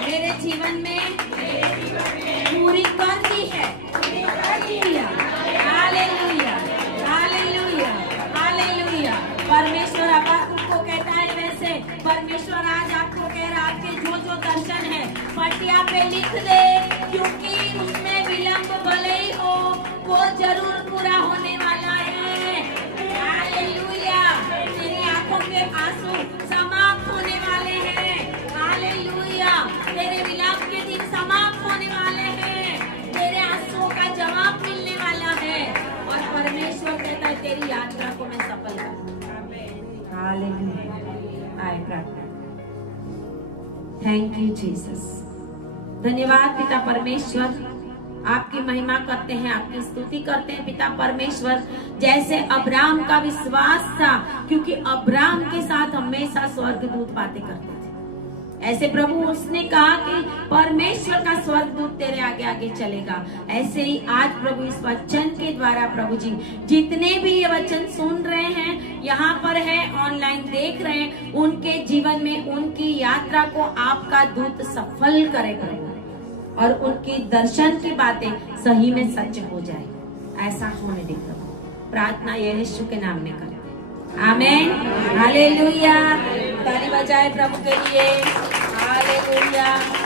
मेरे जीवन में पूरी कर दी है। हालेलुया। हालेलुया। हालेलुया। परमेश्वर अब आपको कहता है, वैसे परमेश्वर आज आपको कह रहा है आपके जो जो दर्शन है पटिया पे लिख दे, क्योंकि उसमें विलंब भले ही हो वो जरूर पूरा होने वाला है। हालेलुया। तेरी आंखों के आंसू समाप्त होने वाले हैं। हालेलुया। तेरे विलाप के दिन समाप्त होने वाले हैं। तेरे आंसुओं का जवाब मिलने वाला है और परमेश्वर कहता है तेरी यात्रा को मैं सफल करूंगा। हालेलुया। आए प्रार्थना। Thank you Jesus. धन्यवाद पिता परमेश्वर, आपकी महिमा करते हैं, आपकी स्तुति करते हैं पिता परमेश्वर। जैसे अब्राहम का विश्वास था, क्योंकि अब्राहम के साथ हमेशा स्वर्गदूत बातें करते थे, ऐसे प्रभु उसने कहा कि परमेश्वर का स्वर्गदूत तेरे आगे आगे चलेगा। ऐसे ही आज प्रभु इस वचन के द्वारा प्रभु जी जितने भी ये वचन सुन रहे हैं, यहाँ पर है, ऑनलाइन देख रहे हैं, उनके जीवन में उनकी यात्रा को आपका दूत सफल करेगा और उनकी दर्शन की बातें सही में सच हो जाए। ऐसा होने दे प्रभु। प्रार्थना यीशु के नाम में करते हैं। आमीन। हालेलुया। ताली बजाए प्रभु के लिए। हालेलुया।